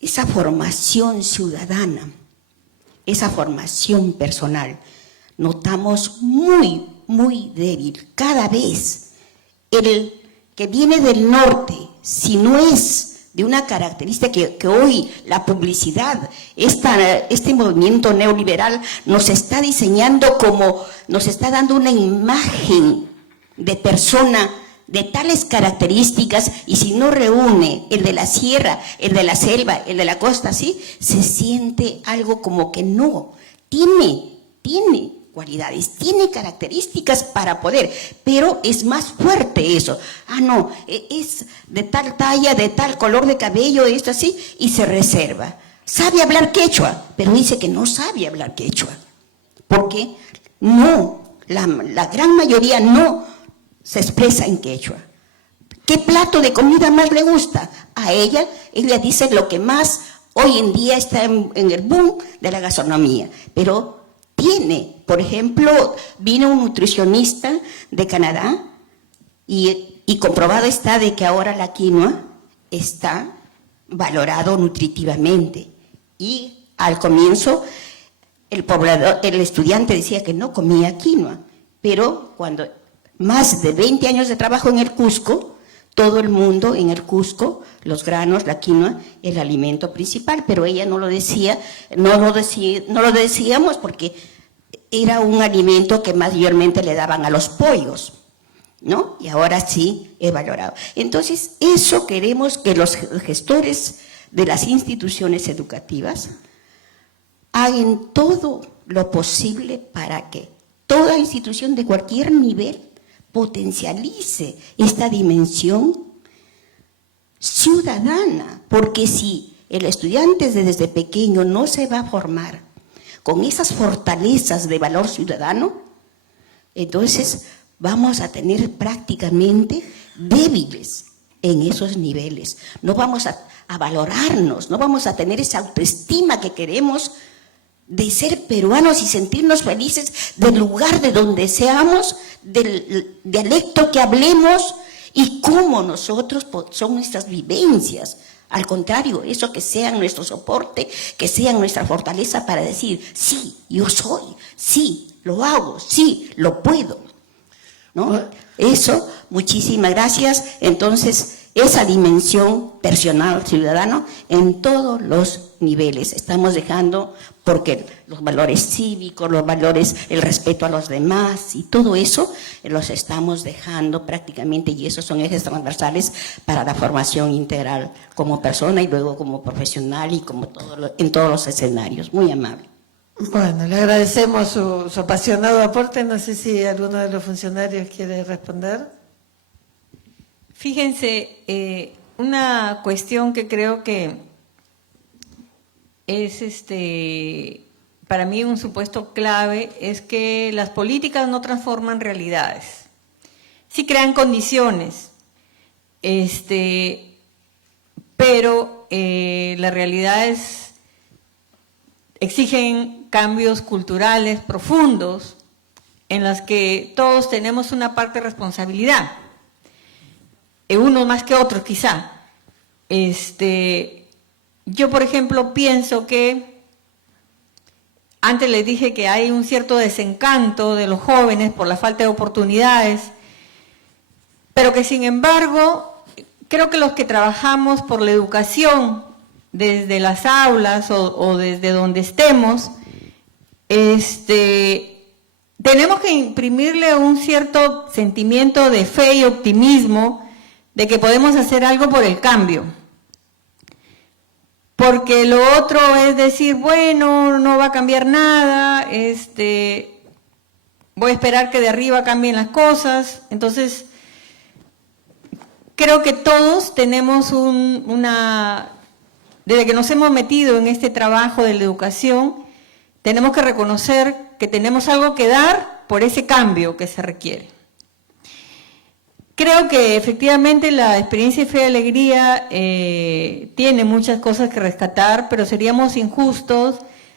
esa formación ciudadana, esa formación personal. Notamos muy, muy débil. Cada vez el que viene del norte, si no es de una característica que hoy la publicidad, este movimiento neoliberal nos está diseñando como, nos está dando una imagen de persona de tales características, y si no reúne el de la sierra, el de la selva, el de la costa, ¿sí? Se siente algo como que no, tiene cualidades, tiene características para poder, pero es más fuerte eso. Ah, no, es de tal talla, de tal color de cabello, esto así, y se reserva. Sabe hablar quechua, pero dice que no sabe hablar quechua. Porque no, la gran mayoría no se expresa en quechua. ¿Qué plato de comida más le gusta? A ella dice lo que más hoy en día está en el boom de la gastronomía. Pero tiene, por ejemplo, vino un nutricionista de Canadá y comprobado está de que ahora la quinoa está valorado nutritivamente. Y al comienzo el estudiante decía que no comía quinoa, pero cuando más de 20 años de trabajo en el Cusco, todo el mundo en el Cusco, los granos, la quinoa, el alimento principal, pero ella no lo decía, no lo decíamos porque era un alimento que mayormente le daban a los pollos, ¿no? Y ahora sí es valorado. Entonces, eso queremos que los gestores de las instituciones educativas hagan todo lo posible para que toda institución de cualquier nivel potencialice esta dimensión ciudadana, porque si el estudiante desde pequeño no se va a formar con esas fortalezas de valor ciudadano, entonces vamos a tener prácticamente débiles en esos niveles. No vamos a valorarnos, no vamos a tener esa autoestima que queremos de ser peruanos y sentirnos felices del lugar de donde seamos, del dialecto que hablemos y cómo nosotros son nuestras vivencias. Al contrario, eso que sean nuestro soporte, que sean nuestra fortaleza para decir, sí, yo soy, sí, lo hago, sí, lo puedo, ¿no? Eso, muchísimas gracias. Entonces, esa dimensión personal ciudadano en todos los niveles. Estamos dejando, porque los valores cívicos, los valores, el respeto a los demás y todo eso, los estamos dejando prácticamente, y esos son ejes transversales para la formación integral como persona y luego como profesional y como en todos los escenarios. Muy amable. Bueno, le agradecemos su apasionado aporte. No sé si alguno de los funcionarios quiere responder. Fíjense, una cuestión que creo que es para mí un supuesto clave es que las políticas no transforman realidades, sí crean condiciones, pero las realidades exigen cambios culturales profundos en las que todos tenemos una parte de responsabilidad, unos más que otros quizá. Yo, por ejemplo, pienso que antes les dije que hay un cierto desencanto de los jóvenes por la falta de oportunidades, pero que sin embargo, creo que los que trabajamos por la educación desde las aulas o desde donde estemos, tenemos que imprimirle un cierto sentimiento de fe y optimismo de que podemos hacer algo por el cambio. Porque lo otro es decir, bueno, no va a cambiar nada, voy a esperar que de arriba cambien las cosas. Entonces, creo que todos tenemos desde que nos hemos metido en este trabajo de la educación, tenemos que reconocer que tenemos algo que dar por ese cambio que se requiere. Creo que efectivamente la experiencia de Fe y Alegría tiene muchas cosas que rescatar, pero seríamos injustos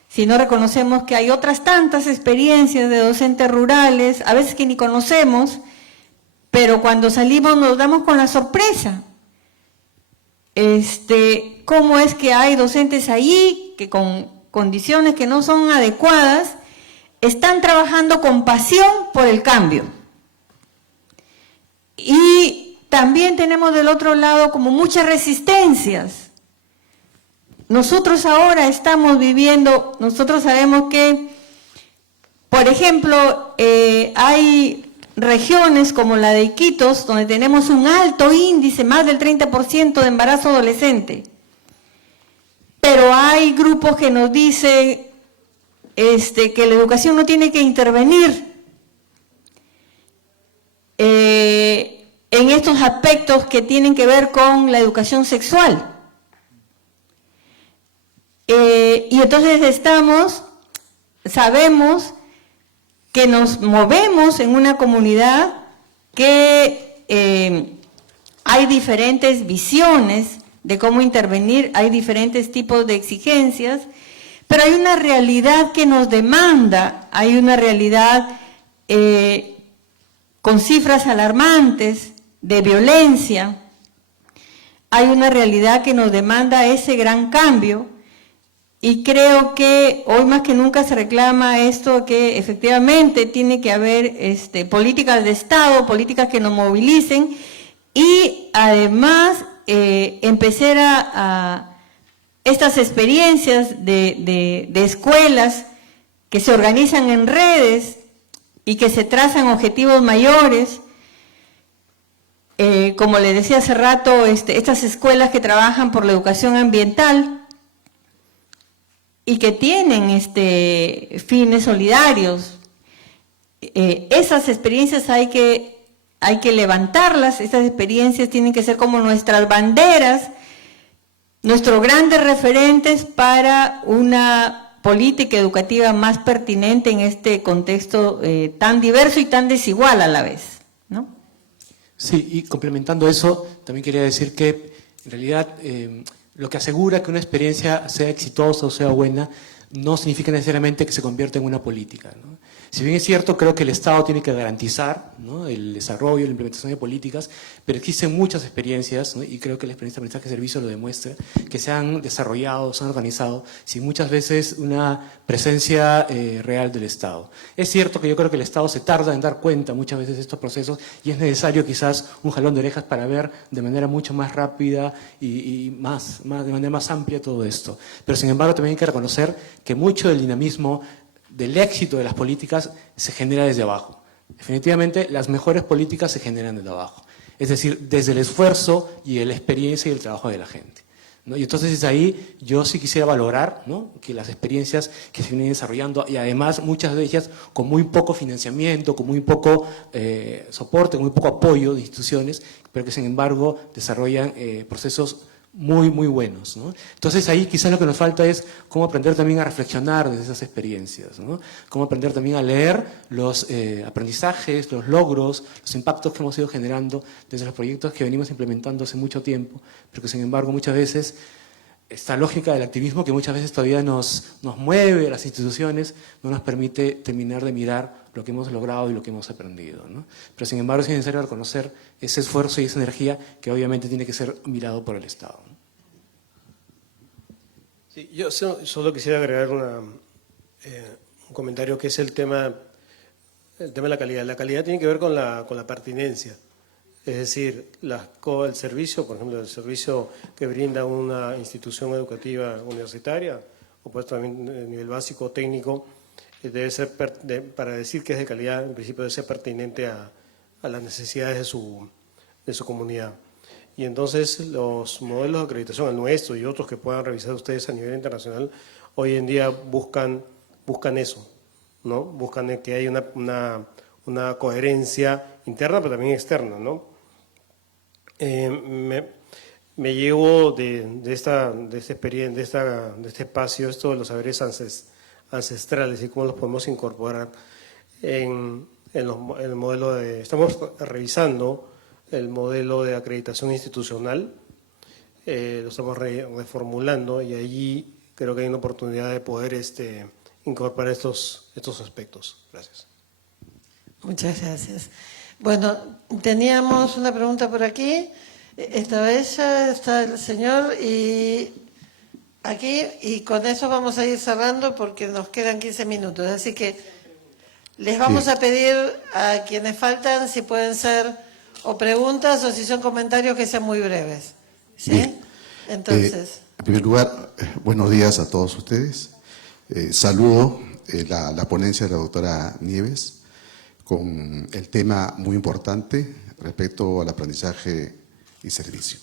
si no reconocemos que hay otras tantas experiencias de docentes rurales, a veces que ni conocemos, pero cuando salimos nos damos con la sorpresa. ¿Cómo es que hay docentes ahí que con condiciones que no son adecuadas están trabajando con pasión por el cambio? Y también tenemos del otro lado como muchas resistencias. Nosotros ahora estamos viviendo, nosotros sabemos que, por ejemplo, hay regiones como la de Iquitos, donde tenemos un alto índice, más del 30% de embarazo adolescente. Pero hay grupos que nos dicen que la educación no tiene que intervenir en estos aspectos que tienen que ver con la educación sexual. Y entonces sabemos que nos movemos en una comunidad que hay diferentes visiones de cómo intervenir, hay diferentes tipos de exigencias, pero hay una realidad que nos demanda, hay una realidad con cifras alarmantes de violencia, hay una realidad que nos demanda ese gran cambio. Y creo que hoy más que nunca se reclama esto, que efectivamente tiene que haber políticas de Estado, políticas que nos movilicen y además empezar a estas experiencias de escuelas que se organizan en redes y que se trazan objetivos mayores. Como les decía hace rato, estas escuelas que trabajan por la educación ambiental, y que tienen fines solidarios. Esas experiencias hay que levantarlas, esas experiencias tienen que ser como nuestras banderas, nuestros grandes referentes para una política educativa más pertinente en este contexto tan diverso y tan desigual a la vez, ¿no? Sí, y complementando eso, también quería decir que en realidad lo que asegura que una experiencia sea exitosa o sea buena no significa necesariamente que se convierta en una política, ¿no? Si bien es cierto, creo que el Estado tiene que garantizar, ¿no?, el desarrollo, la implementación de políticas, pero existen muchas experiencias, ¿no?, y creo que la experiencia de aprendizaje de servicio lo demuestra, que se han desarrollado, se han organizado, sin muchas veces una presencia real del Estado. Es cierto que yo creo que el Estado se tarda en dar cuenta muchas veces de estos procesos y es necesario quizás un jalón de orejas para ver de manera mucho más rápida y de manera más amplia todo esto. Pero sin embargo también hay que reconocer que mucho del dinamismo del éxito de las políticas se genera desde abajo. Definitivamente las mejores políticas se generan desde abajo, es decir, desde el esfuerzo y la experiencia y el trabajo de la gente, ¿no? Y entonces desde ahí yo sí quisiera valorar, ¿no?, que las experiencias que se vienen desarrollando, y además muchas de ellas con muy poco financiamiento, con muy poco soporte, con muy poco apoyo de instituciones, pero que sin embargo desarrollan procesos muy, muy buenos, ¿no? Entonces ahí quizás lo que nos falta es cómo aprender también a reflexionar desde esas experiencias, ¿no? Cómo aprender también a leer los aprendizajes, los logros, los impactos que hemos ido generando desde los proyectos que venimos implementando hace mucho tiempo, pero que sin embargo muchas veces esta lógica del activismo que muchas veces todavía nos mueve a las instituciones no nos permite terminar de mirar lo que hemos logrado y lo que hemos aprendido, ¿no? Pero sin embargo es necesario reconocer ese esfuerzo y esa energía que obviamente tiene que ser mirado por el Estado, ¿no? Sí, yo solo quisiera agregar un comentario que es el tema de la calidad. La calidad tiene que ver con la pertinencia. Es decir, el servicio, por ejemplo, el servicio que brinda una institución educativa universitaria, o pues también a nivel básico o técnico, debe ser, para decir que es de calidad, en principio debe ser pertinente a las necesidades de su comunidad. Y entonces los modelos de acreditación, el nuestro y otros que puedan revisar ustedes a nivel internacional, hoy en día buscan eso, ¿no? Buscan que haya una coherencia interna, pero también externa, ¿no? Me llevo de esta experiencia, de este espacio, esto de los saberes ancestrales y cómo los podemos incorporar en el modelo de... Estamos revisando el modelo de acreditación institucional, lo estamos reformulando y allí creo que hay una oportunidad de poder incorporar estos aspectos. Gracias. Muchas gracias. Bueno, teníamos una pregunta por aquí. Estaba ella, está el señor y aquí, y con eso vamos a ir cerrando porque nos quedan 15 minutos. Así que les vamos a pedir a quienes faltan si pueden ser o preguntas o si son comentarios que sean muy breves. ¿Sí? Bien. Entonces. En primer lugar, buenos días a todos ustedes. Saludo la ponencia de la doctora Nieves. con el tema muy importante respecto al aprendizaje y servicio.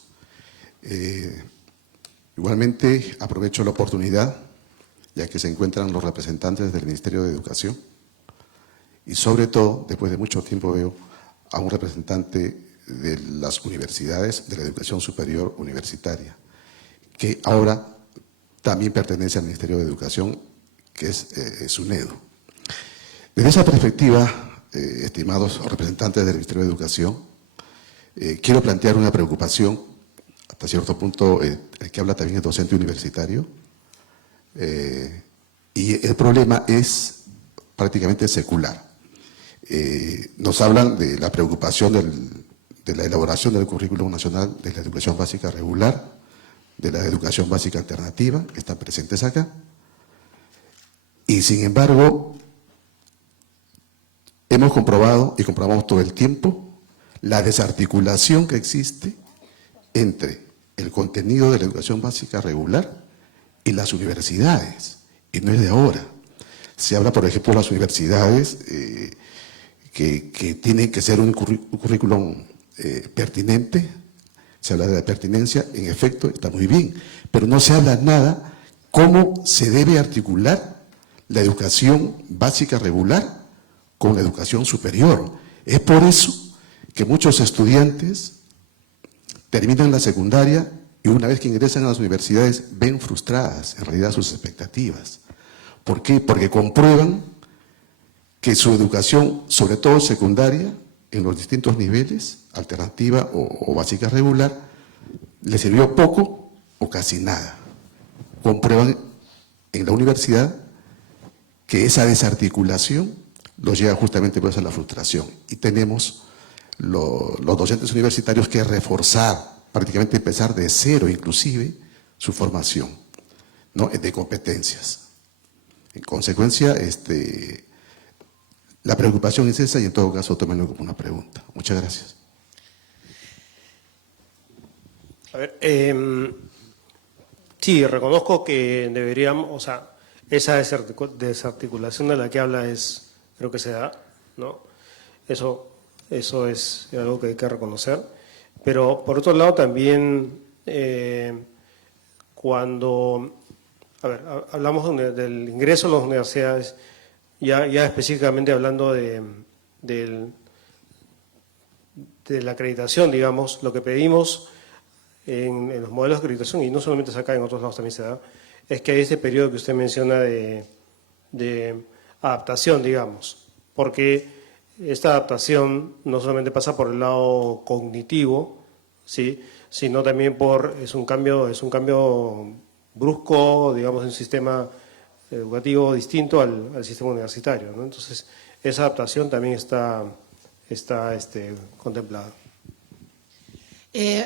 Igualmente, aprovecho la oportunidad, ya que se encuentran los representantes del Ministerio de Educación, y sobre todo, después de mucho tiempo veo a un representante de las universidades, de la educación superior universitaria, que ahora también pertenece al Ministerio de Educación, que es SUNEDU. Desde esa perspectiva, estimados representantes del Ministerio de Educación, quiero plantear una preocupación, hasta cierto punto, el que habla también es docente universitario, y el problema es prácticamente secular. Nos hablan de la preocupación de la elaboración del currículum nacional de la educación básica regular, de la educación básica alternativa, que están presentes acá, y sin embargo, hemos comprobado y comprobamos todo el tiempo la desarticulación que existe entre el contenido de la educación básica regular y las universidades, y no es de ahora. Se habla, por ejemplo, de las universidades que tienen que ser un currículum pertinente, se habla de la pertinencia, en efecto, está muy bien, pero no se habla nada cómo se debe articular la educación básica regular con la educación superior. Es por eso que muchos estudiantes terminan la secundaria y una vez que ingresan a las universidades ven frustradas en realidad sus expectativas. ¿Por qué? Porque comprueban que su educación, sobre todo secundaria, en los distintos niveles, alternativa o básica regular, les sirvió poco o casi nada. Comprueban en la universidad que esa desarticulación los lleva justamente pues a la frustración. Y tenemos los docentes universitarios que reforzar, prácticamente empezar de cero inclusive, su formación, ¿no?, de competencias. En consecuencia, la preocupación es esa y en todo caso tómenlo como una pregunta. Muchas gracias. A ver, sí, reconozco que deberíamos, o sea, esa desarticulación de la que habla creo que se da, ¿no? Eso es algo que hay que reconocer. Pero por otro lado también, cuando, a ver, hablamos del ingreso a las universidades, ya específicamente hablando de la acreditación, digamos, lo que pedimos en los modelos de acreditación, y no solamente es acá, en otros lados también se da, es que hay este periodo que usted menciona de adaptación, digamos, porque esta adaptación no solamente pasa por el lado cognitivo, ¿sí?, sino también es un cambio brusco, digamos, en un sistema educativo distinto al sistema universitario, ¿no? Entonces, esa adaptación también está contemplada.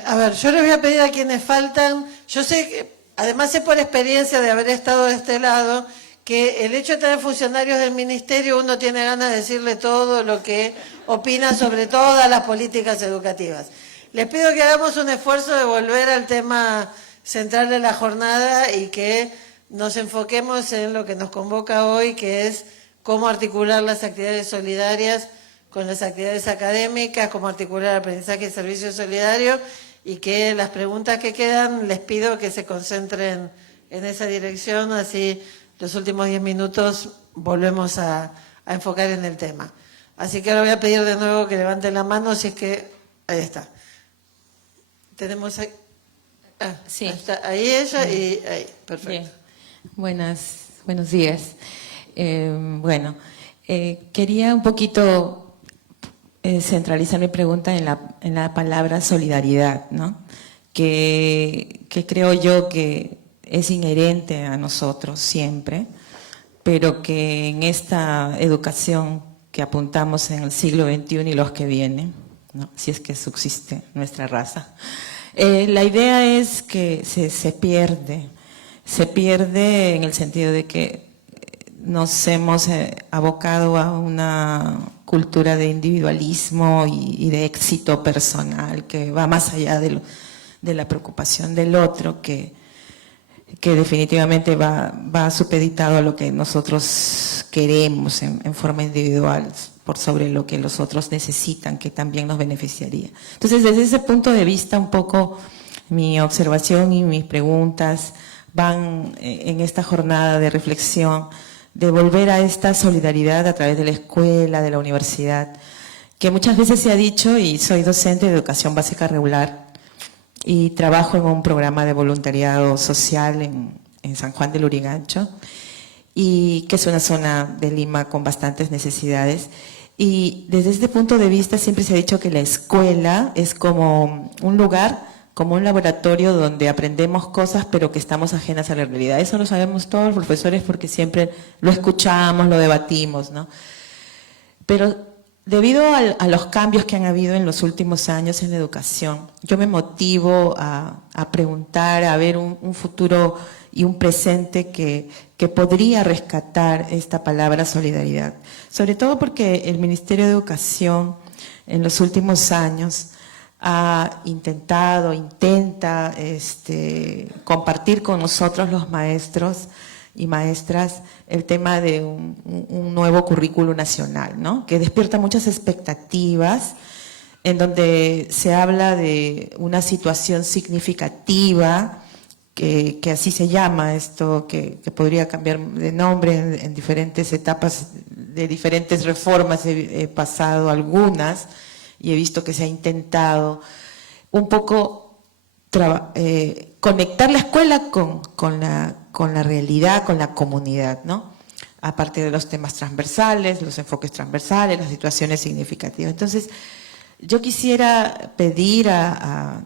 A ver, yo les voy a pedir a quienes faltan, yo sé que, además sé por experiencia de haber estado de este lado, que el hecho de tener funcionarios del ministerio, uno tiene ganas de decirle todo lo que opina sobre todas las políticas educativas. Les pido que hagamos un esfuerzo de volver al tema central de la jornada y que nos enfoquemos en lo que nos convoca hoy, que es cómo articular las actividades solidarias con las actividades académicas, cómo articular el aprendizaje y servicio solidario, y que las preguntas que quedan les pido que se concentren en esa dirección, así los últimos 10 minutos volvemos a enfocar en el tema. Así que ahora voy a pedir de nuevo que levanten la mano, si es que... Ahí está. Tenemos ahí... Sí. Está ahí ella y ahí. Perfecto. Bien. Buenos días. Quería un poquito centralizar mi pregunta en la palabra solidaridad, ¿no? Que creo yo que es inherente a nosotros siempre, pero que en esta educación que apuntamos en el siglo XXI y los que vienen, ¿no?, si es que subsiste nuestra raza, la idea es que se pierde en el sentido de que nos hemos abocado a una cultura de individualismo y de éxito personal que va más allá de la preocupación del otro, que definitivamente va supeditado a lo que nosotros queremos en forma individual. por sobre lo que los otros necesitan, que también nos beneficiaría. Entonces, desde ese punto de vista, un poco mi observación y mis preguntas van en esta jornada de reflexión, de volver a esta solidaridad a través de la escuela, de la universidad, que muchas veces se ha dicho, y soy docente de educación básica regular, y trabajo en un programa de voluntariado social en San Juan del Lurigancho, y que es una zona de Lima con bastantes necesidades. Y desde este punto de vista siempre se ha dicho que la escuela es como un lugar, como un laboratorio donde aprendemos cosas pero que estamos ajenas a la realidad. Eso lo sabemos todos los profesores porque siempre lo escuchamos, lo debatimos, ¿no? Pero debido a los cambios que han habido en los últimos años en la educación, yo me motivo a preguntar, a ver un futuro y un presente que podría rescatar esta palabra solidaridad. Sobre todo porque el Ministerio de Educación en los últimos años intenta compartir con nosotros los maestros y maestras el tema de un nuevo currículo nacional, ¿no? Que despierta muchas expectativas, en donde se habla de una situación significativa, que así se llama esto, que podría cambiar de nombre en diferentes etapas de diferentes reformas. He pasado algunas y he visto que se ha intentado un poco conectar la escuela con la realidad, con la comunidad, ¿no? A partir de los temas transversales, los enfoques transversales, las situaciones significativas. Entonces, yo quisiera pedir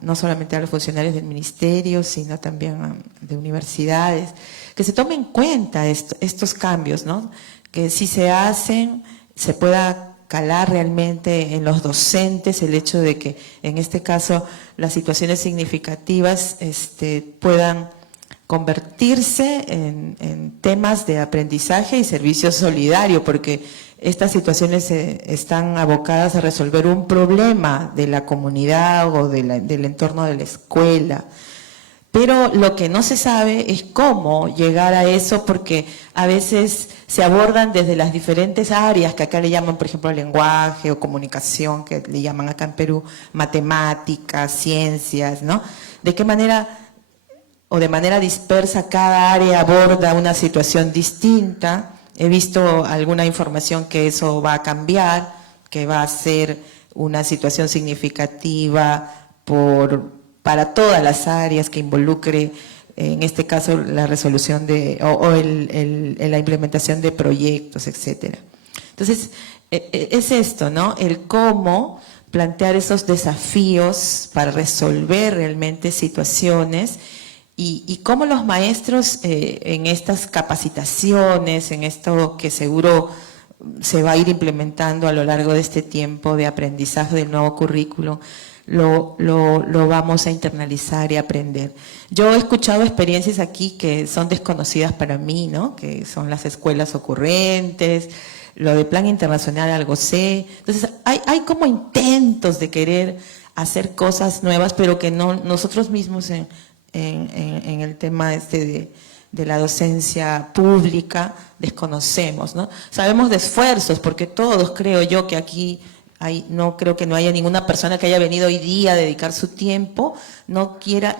no solamente a los funcionarios del ministerio, sino también de universidades, que se tomen en cuenta estos cambios, ¿no? Que si se hacen, se pueda calar realmente en los docentes el hecho de que, en este caso, las situaciones significativas puedan convertirse en temas de aprendizaje y servicio solidario, porque estas situaciones están abocadas a resolver un problema de la comunidad o del entorno de la escuela. Pero lo que no se sabe es cómo llegar a eso, porque a veces se abordan desde las diferentes áreas, que acá le llaman, por ejemplo, lenguaje o comunicación, que le llaman acá en Perú matemáticas, ciencias, ¿no? De qué manera o de manera dispersa cada área aborda una situación distinta. He visto alguna información que eso va a cambiar, que va a ser una situación significativa para todas las áreas, que involucre, en este caso, la resolución la implementación de proyectos, etcétera. Entonces, es esto, ¿no? El cómo plantear esos desafíos para resolver realmente situaciones. Y cómo los maestros en estas capacitaciones, en esto que seguro se va a ir implementando a lo largo de este tiempo de aprendizaje del nuevo currículo, lo vamos a internalizar y aprender. Yo he escuchado experiencias aquí que son desconocidas para mí, ¿no? Que son las escuelas ocurrentes, lo de plan internacional, algo sé. Entonces, hay como intentos de querer hacer cosas nuevas, pero que no nosotros mismos en el tema de la docencia pública desconocemos, ¿no? Sabemos de esfuerzos, porque todos, creo yo, que aquí no creo que no haya ninguna persona que haya venido hoy día a dedicar su tiempo, no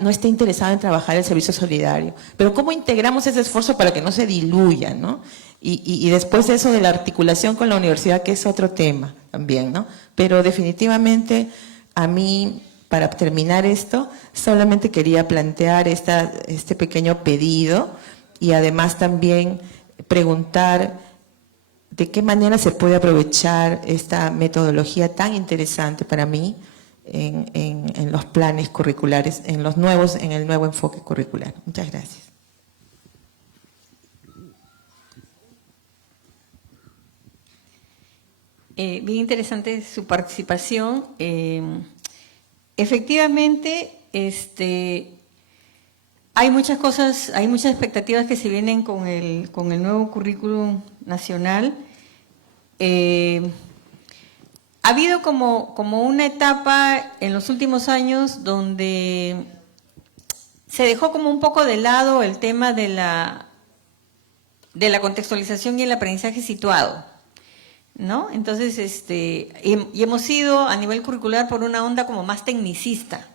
esté interesada en trabajar el servicio solidario. Pero ¿cómo integramos ese esfuerzo para que no se diluya, ¿no? Y después de eso de la articulación con la universidad, que es otro tema también, ¿no? Pero definitivamente a mí, para terminar esto, solamente quería plantear este pequeño pedido y además también preguntar de qué manera se puede aprovechar esta metodología tan interesante para mí en los planes curriculares, en el nuevo enfoque curricular. Muchas gracias. Bien interesante su participación. Efectivamente, hay muchas cosas, hay muchas expectativas que se vienen con el nuevo currículum nacional. Ha habido como una etapa en los últimos años donde se dejó como un poco de lado el tema de la contextualización y el aprendizaje situado. ¿no? Entonces, y hemos ido a nivel curricular por una onda como más tecnicista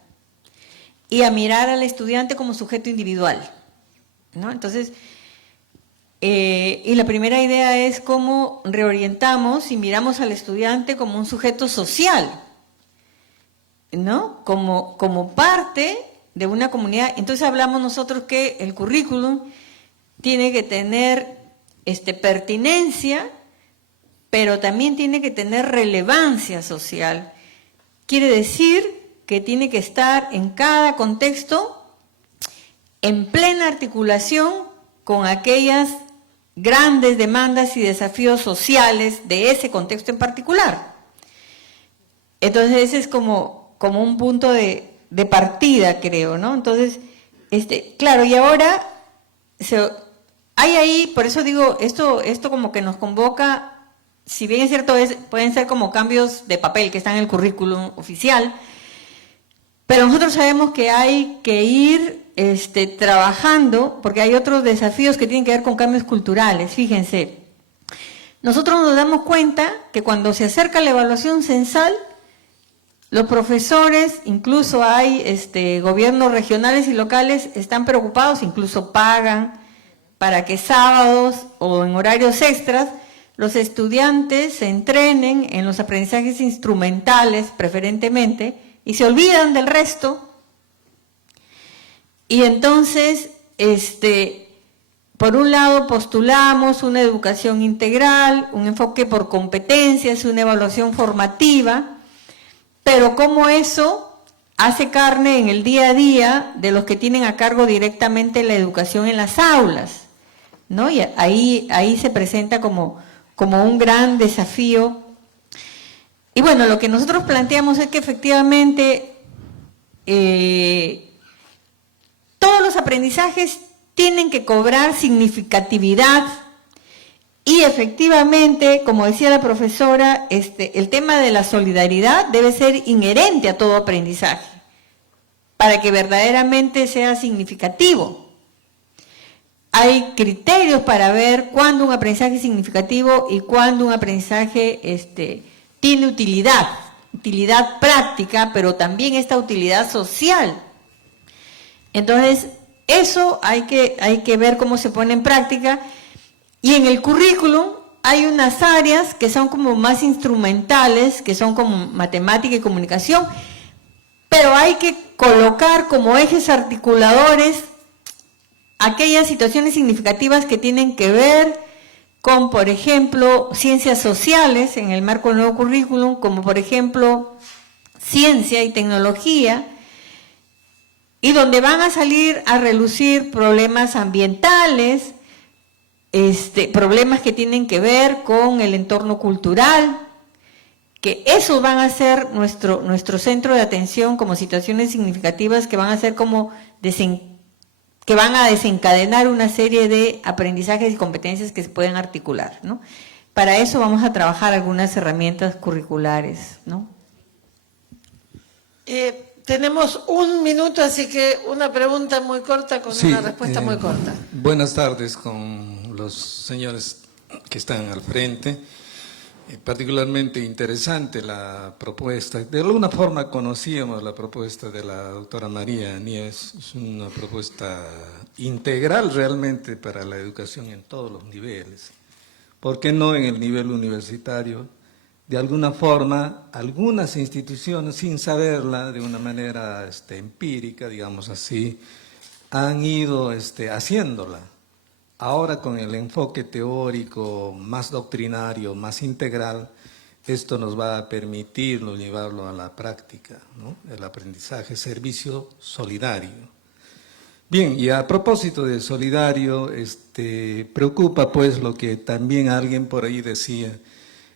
y a mirar al estudiante como sujeto individual, ¿no? Entonces, y la primera idea es cómo reorientamos y miramos al estudiante como un sujeto social, ¿no? Como parte de una comunidad. Entonces hablamos nosotros que el currículum tiene que tener pertinencia, pero también tiene que tener relevancia social. Quiere decir que tiene que estar en cada contexto en plena articulación con aquellas grandes demandas y desafíos sociales de ese contexto en particular. Entonces ese es como un punto de partida, creo, ¿no? Entonces, claro, y ahora hay ahí, por eso digo, esto como que nos convoca, si bien es cierto, pueden ser como cambios de papel que están en el currículum oficial, pero nosotros sabemos que hay que ir trabajando, porque hay otros desafíos que tienen que ver con cambios culturales. Fíjense, nosotros nos damos cuenta que cuando se acerca la evaluación censal, los profesores, incluso hay gobiernos regionales y locales, están preocupados, incluso pagan para que sábados o en horarios extras los estudiantes se entrenen en los aprendizajes instrumentales preferentemente y se olvidan del resto. Y entonces, por un lado postulamos una educación integral, un enfoque por competencias, una evaluación formativa, pero cómo eso hace carne en el día a día de los que tienen a cargo directamente la educación en las aulas, ¿no? Y ahí se presenta como un gran desafío. Y bueno, lo que nosotros planteamos es que efectivamente todos los aprendizajes tienen que cobrar significatividad y efectivamente, como decía la profesora, el tema de la solidaridad debe ser inherente a todo aprendizaje para que verdaderamente sea significativo. Hay criterios para ver cuándo un aprendizaje es significativo y cuándo un aprendizaje tiene utilidad práctica, pero también esta utilidad social. Entonces, eso hay que ver cómo se pone en práctica. Y en el currículum hay unas áreas que son como más instrumentales, que son como matemática y comunicación, pero hay que colocar como ejes articuladores aquellas situaciones significativas que tienen que ver con, por ejemplo, ciencias sociales en el marco del nuevo currículum, como por ejemplo ciencia y tecnología, y donde van a salir a relucir problemas ambientales, problemas que tienen que ver con el entorno cultural, que esos van a ser nuestro centro de atención como situaciones significativas que van a ser como que van a desencadenar una serie de aprendizajes y competencias que se pueden articular, ¿no? Para eso vamos a trabajar algunas herramientas curriculares, ¿no? Tenemos un minuto, así que una pregunta muy corta con una respuesta muy corta. Buenas tardes con los señores que están al frente. Particularmente interesante la propuesta. De alguna forma conocíamos la propuesta de la doctora María Aníez. Es una propuesta integral realmente para la educación en todos los niveles. ¿Por qué no en el nivel universitario? De alguna forma, algunas instituciones, sin saberla, de una manera empírica, digamos así, han ido haciéndola. Ahora con el enfoque teórico más doctrinario, más integral, esto nos va a permitir llevarlo a la práctica, ¿no? El aprendizaje, servicio solidario. Bien, y a propósito de solidario, preocupa pues lo que también alguien por ahí decía.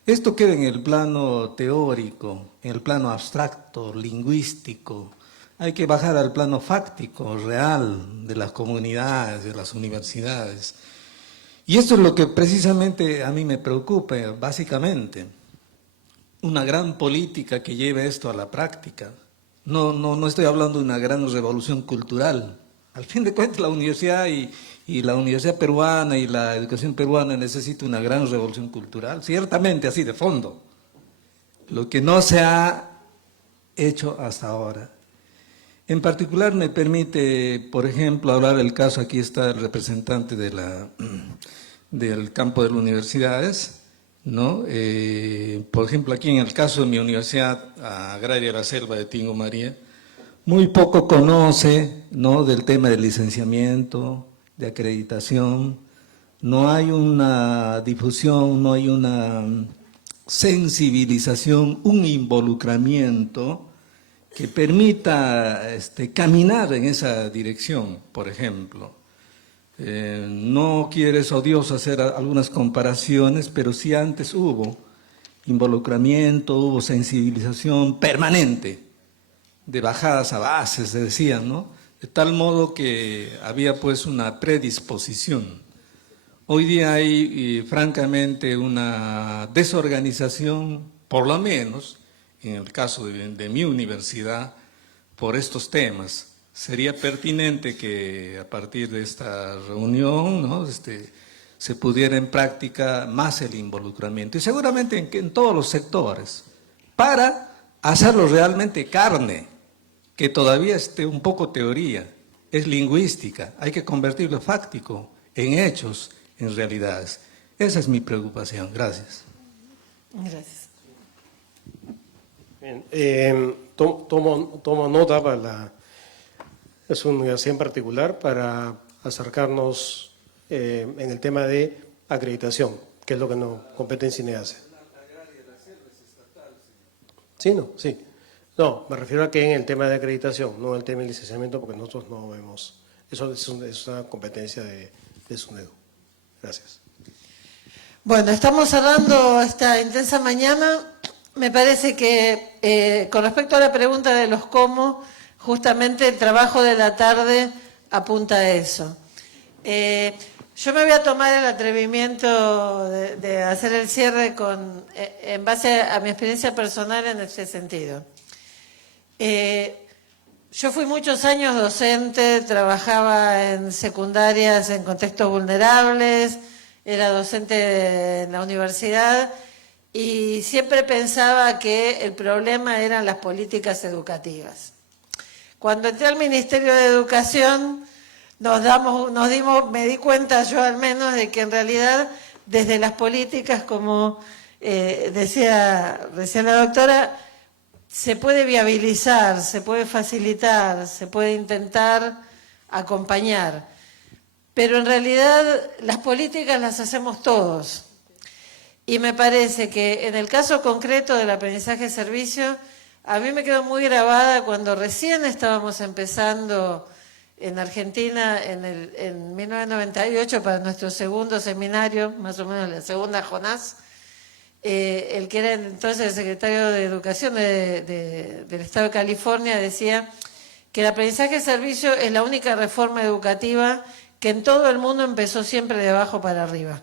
Esto queda en el plano teórico, en el plano abstracto, lingüístico. Hay que bajar al plano fáctico, real, de las comunidades, de las universidades. Y esto es lo que precisamente a mí me preocupa, básicamente. Una gran política que lleve esto a la práctica. No estoy hablando de una gran revolución cultural. Al fin de cuentas, la universidad y y la universidad peruana y la educación peruana necesita una gran revolución cultural, ciertamente así de fondo, lo que no se ha hecho hasta ahora. En particular me permite, por ejemplo, hablar del caso, aquí está el representante del campo de las universidades, ¿no? Por ejemplo, aquí en el caso de mi Universidad Agraria de la Selva de Tingo María, muy poco conoce, ¿no?, del tema del licenciamiento, de acreditación, no hay una difusión, no hay una sensibilización, un involucramiento que permita caminar en esa dirección, por ejemplo. No quiero, es odioso hacer algunas comparaciones, pero sí antes hubo involucramiento, hubo sensibilización permanente, de bajadas a bases, se decían, ¿no? De tal modo que había pues una predisposición. Hoy día hay francamente una desorganización, por lo menos en el caso de mi universidad, por estos temas. Sería pertinente que a partir de esta reunión, ¿no?, se pudiera en práctica más el involucramiento, y seguramente en todos los sectores, para hacerlo realmente carne, que todavía esté un poco teoría, es lingüística, hay que convertirlo fáctico en hechos, en realidades. Esa es mi preocupación. Gracias. Gracias. Bien, tomo nota es una universidad en particular para acercarnos en el tema de acreditación, que es lo que nos compete en CINEACE. ¿Sí, no? Sí. No, me refiero a que en el tema de acreditación, no en el tema del licenciamiento, porque nosotros no vemos. Eso es una competencia de SUNEDU. Gracias. Bueno, estamos cerrando esta intensa mañana. Me parece que con respecto a la pregunta de los cómo, justamente el trabajo de la tarde apunta a eso. Yo me voy a tomar el atrevimiento de hacer el cierre en base a mi experiencia personal en este sentido. Yo fui muchos años docente, trabajaba en secundarias en contextos vulnerables, era docente en la universidad y siempre pensaba que el problema eran las políticas educativas. Cuando entré al Ministerio de Educación me di cuenta yo al menos de que en realidad desde las políticas, como decía recién la doctora, se puede viabilizar, se puede facilitar, se puede intentar acompañar, pero en realidad las políticas las hacemos todos. Y me parece que en el caso concreto del aprendizaje-servicio, a mí me quedó muy grabada cuando recién estábamos empezando en Argentina en 1998 para nuestro segundo seminario, más o menos la segunda Jonás, el que era entonces el secretario de Educación del Estado de California decía que el aprendizaje-servicio es la única reforma educativa que en todo el mundo empezó siempre de abajo para arriba.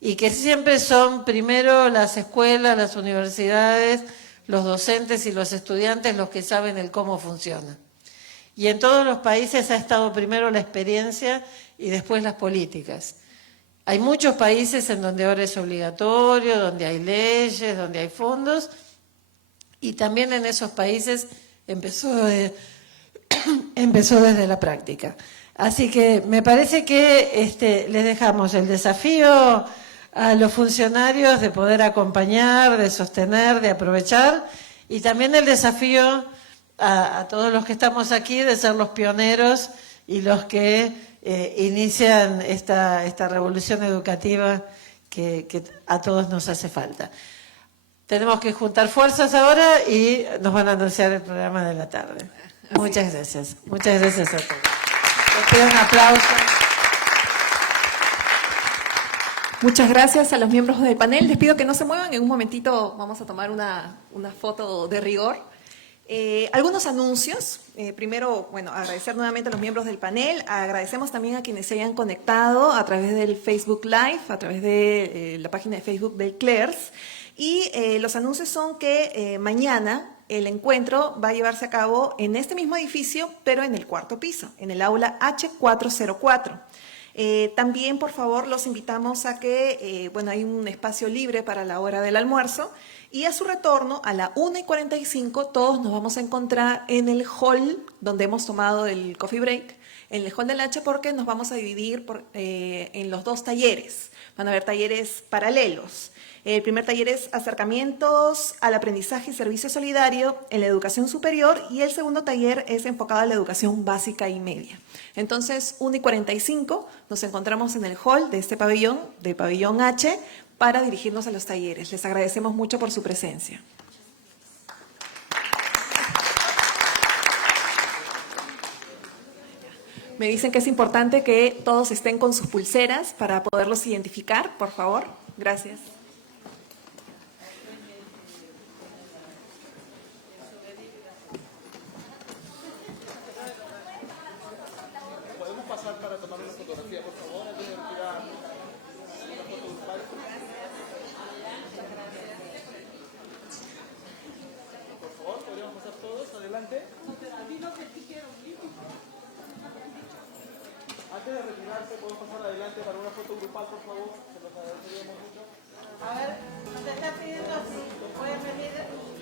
Y que siempre son primero las escuelas, las universidades, los docentes y los estudiantes los que saben el cómo funciona. Y en todos los países ha estado primero la experiencia y después las políticas. Hay muchos países en donde ahora es obligatorio, donde hay leyes, donde hay fondos, y también en esos países empezó desde la práctica. Así que me parece que les dejamos el desafío a los funcionarios de poder acompañar, de sostener, de aprovechar, y también el desafío a todos los que estamos aquí de ser los pioneros y los que inician esta revolución educativa que a todos nos hace falta. Tenemos que juntar fuerzas ahora y nos van a anunciar el programa de la tarde. Muchas gracias. Muchas gracias a todos. Les pido un aplauso. Muchas gracias a los miembros del panel. Les pido que no se muevan. En un momentito vamos a tomar una foto de rigor. Algunos anuncios. Primero, agradecer nuevamente a los miembros del panel. Agradecemos también a quienes se hayan conectado a través del Facebook Live, a través de la página de Facebook del CLERS. Y los anuncios son que mañana el encuentro va a llevarse a cabo en este mismo edificio, pero en el 4º piso, en el aula H404. También, por favor, los invitamos a que, hay un espacio libre para la hora del almuerzo y a su retorno, a la 1:45, todos nos vamos a encontrar en el hall donde hemos tomado el coffee break, en el hall del H, porque nos vamos a dividir en los 2 talleres. Van a haber talleres paralelos. El primer taller es acercamientos al aprendizaje y servicio solidario en la educación superior y el segundo taller es enfocado a la educación básica y media. Entonces, 1:45 nos encontramos en el hall de este pabellón, del pabellón H, para dirigirnos a los talleres. Les agradecemos mucho por su presencia. Me dicen que es importante que todos estén con sus pulseras para poderlos identificar, por favor. Gracias. ¿Podemos pasar para tomar una fotografía, por favor? Antes de retirar una foto grupal. Por favor, podríamos pasar todos. Adelante. Antes de retirarse, podemos pasar adelante para una foto grupal, por favor. Se los agradeceríamos mucho. A ver, nos está pidiendo si pueden venir.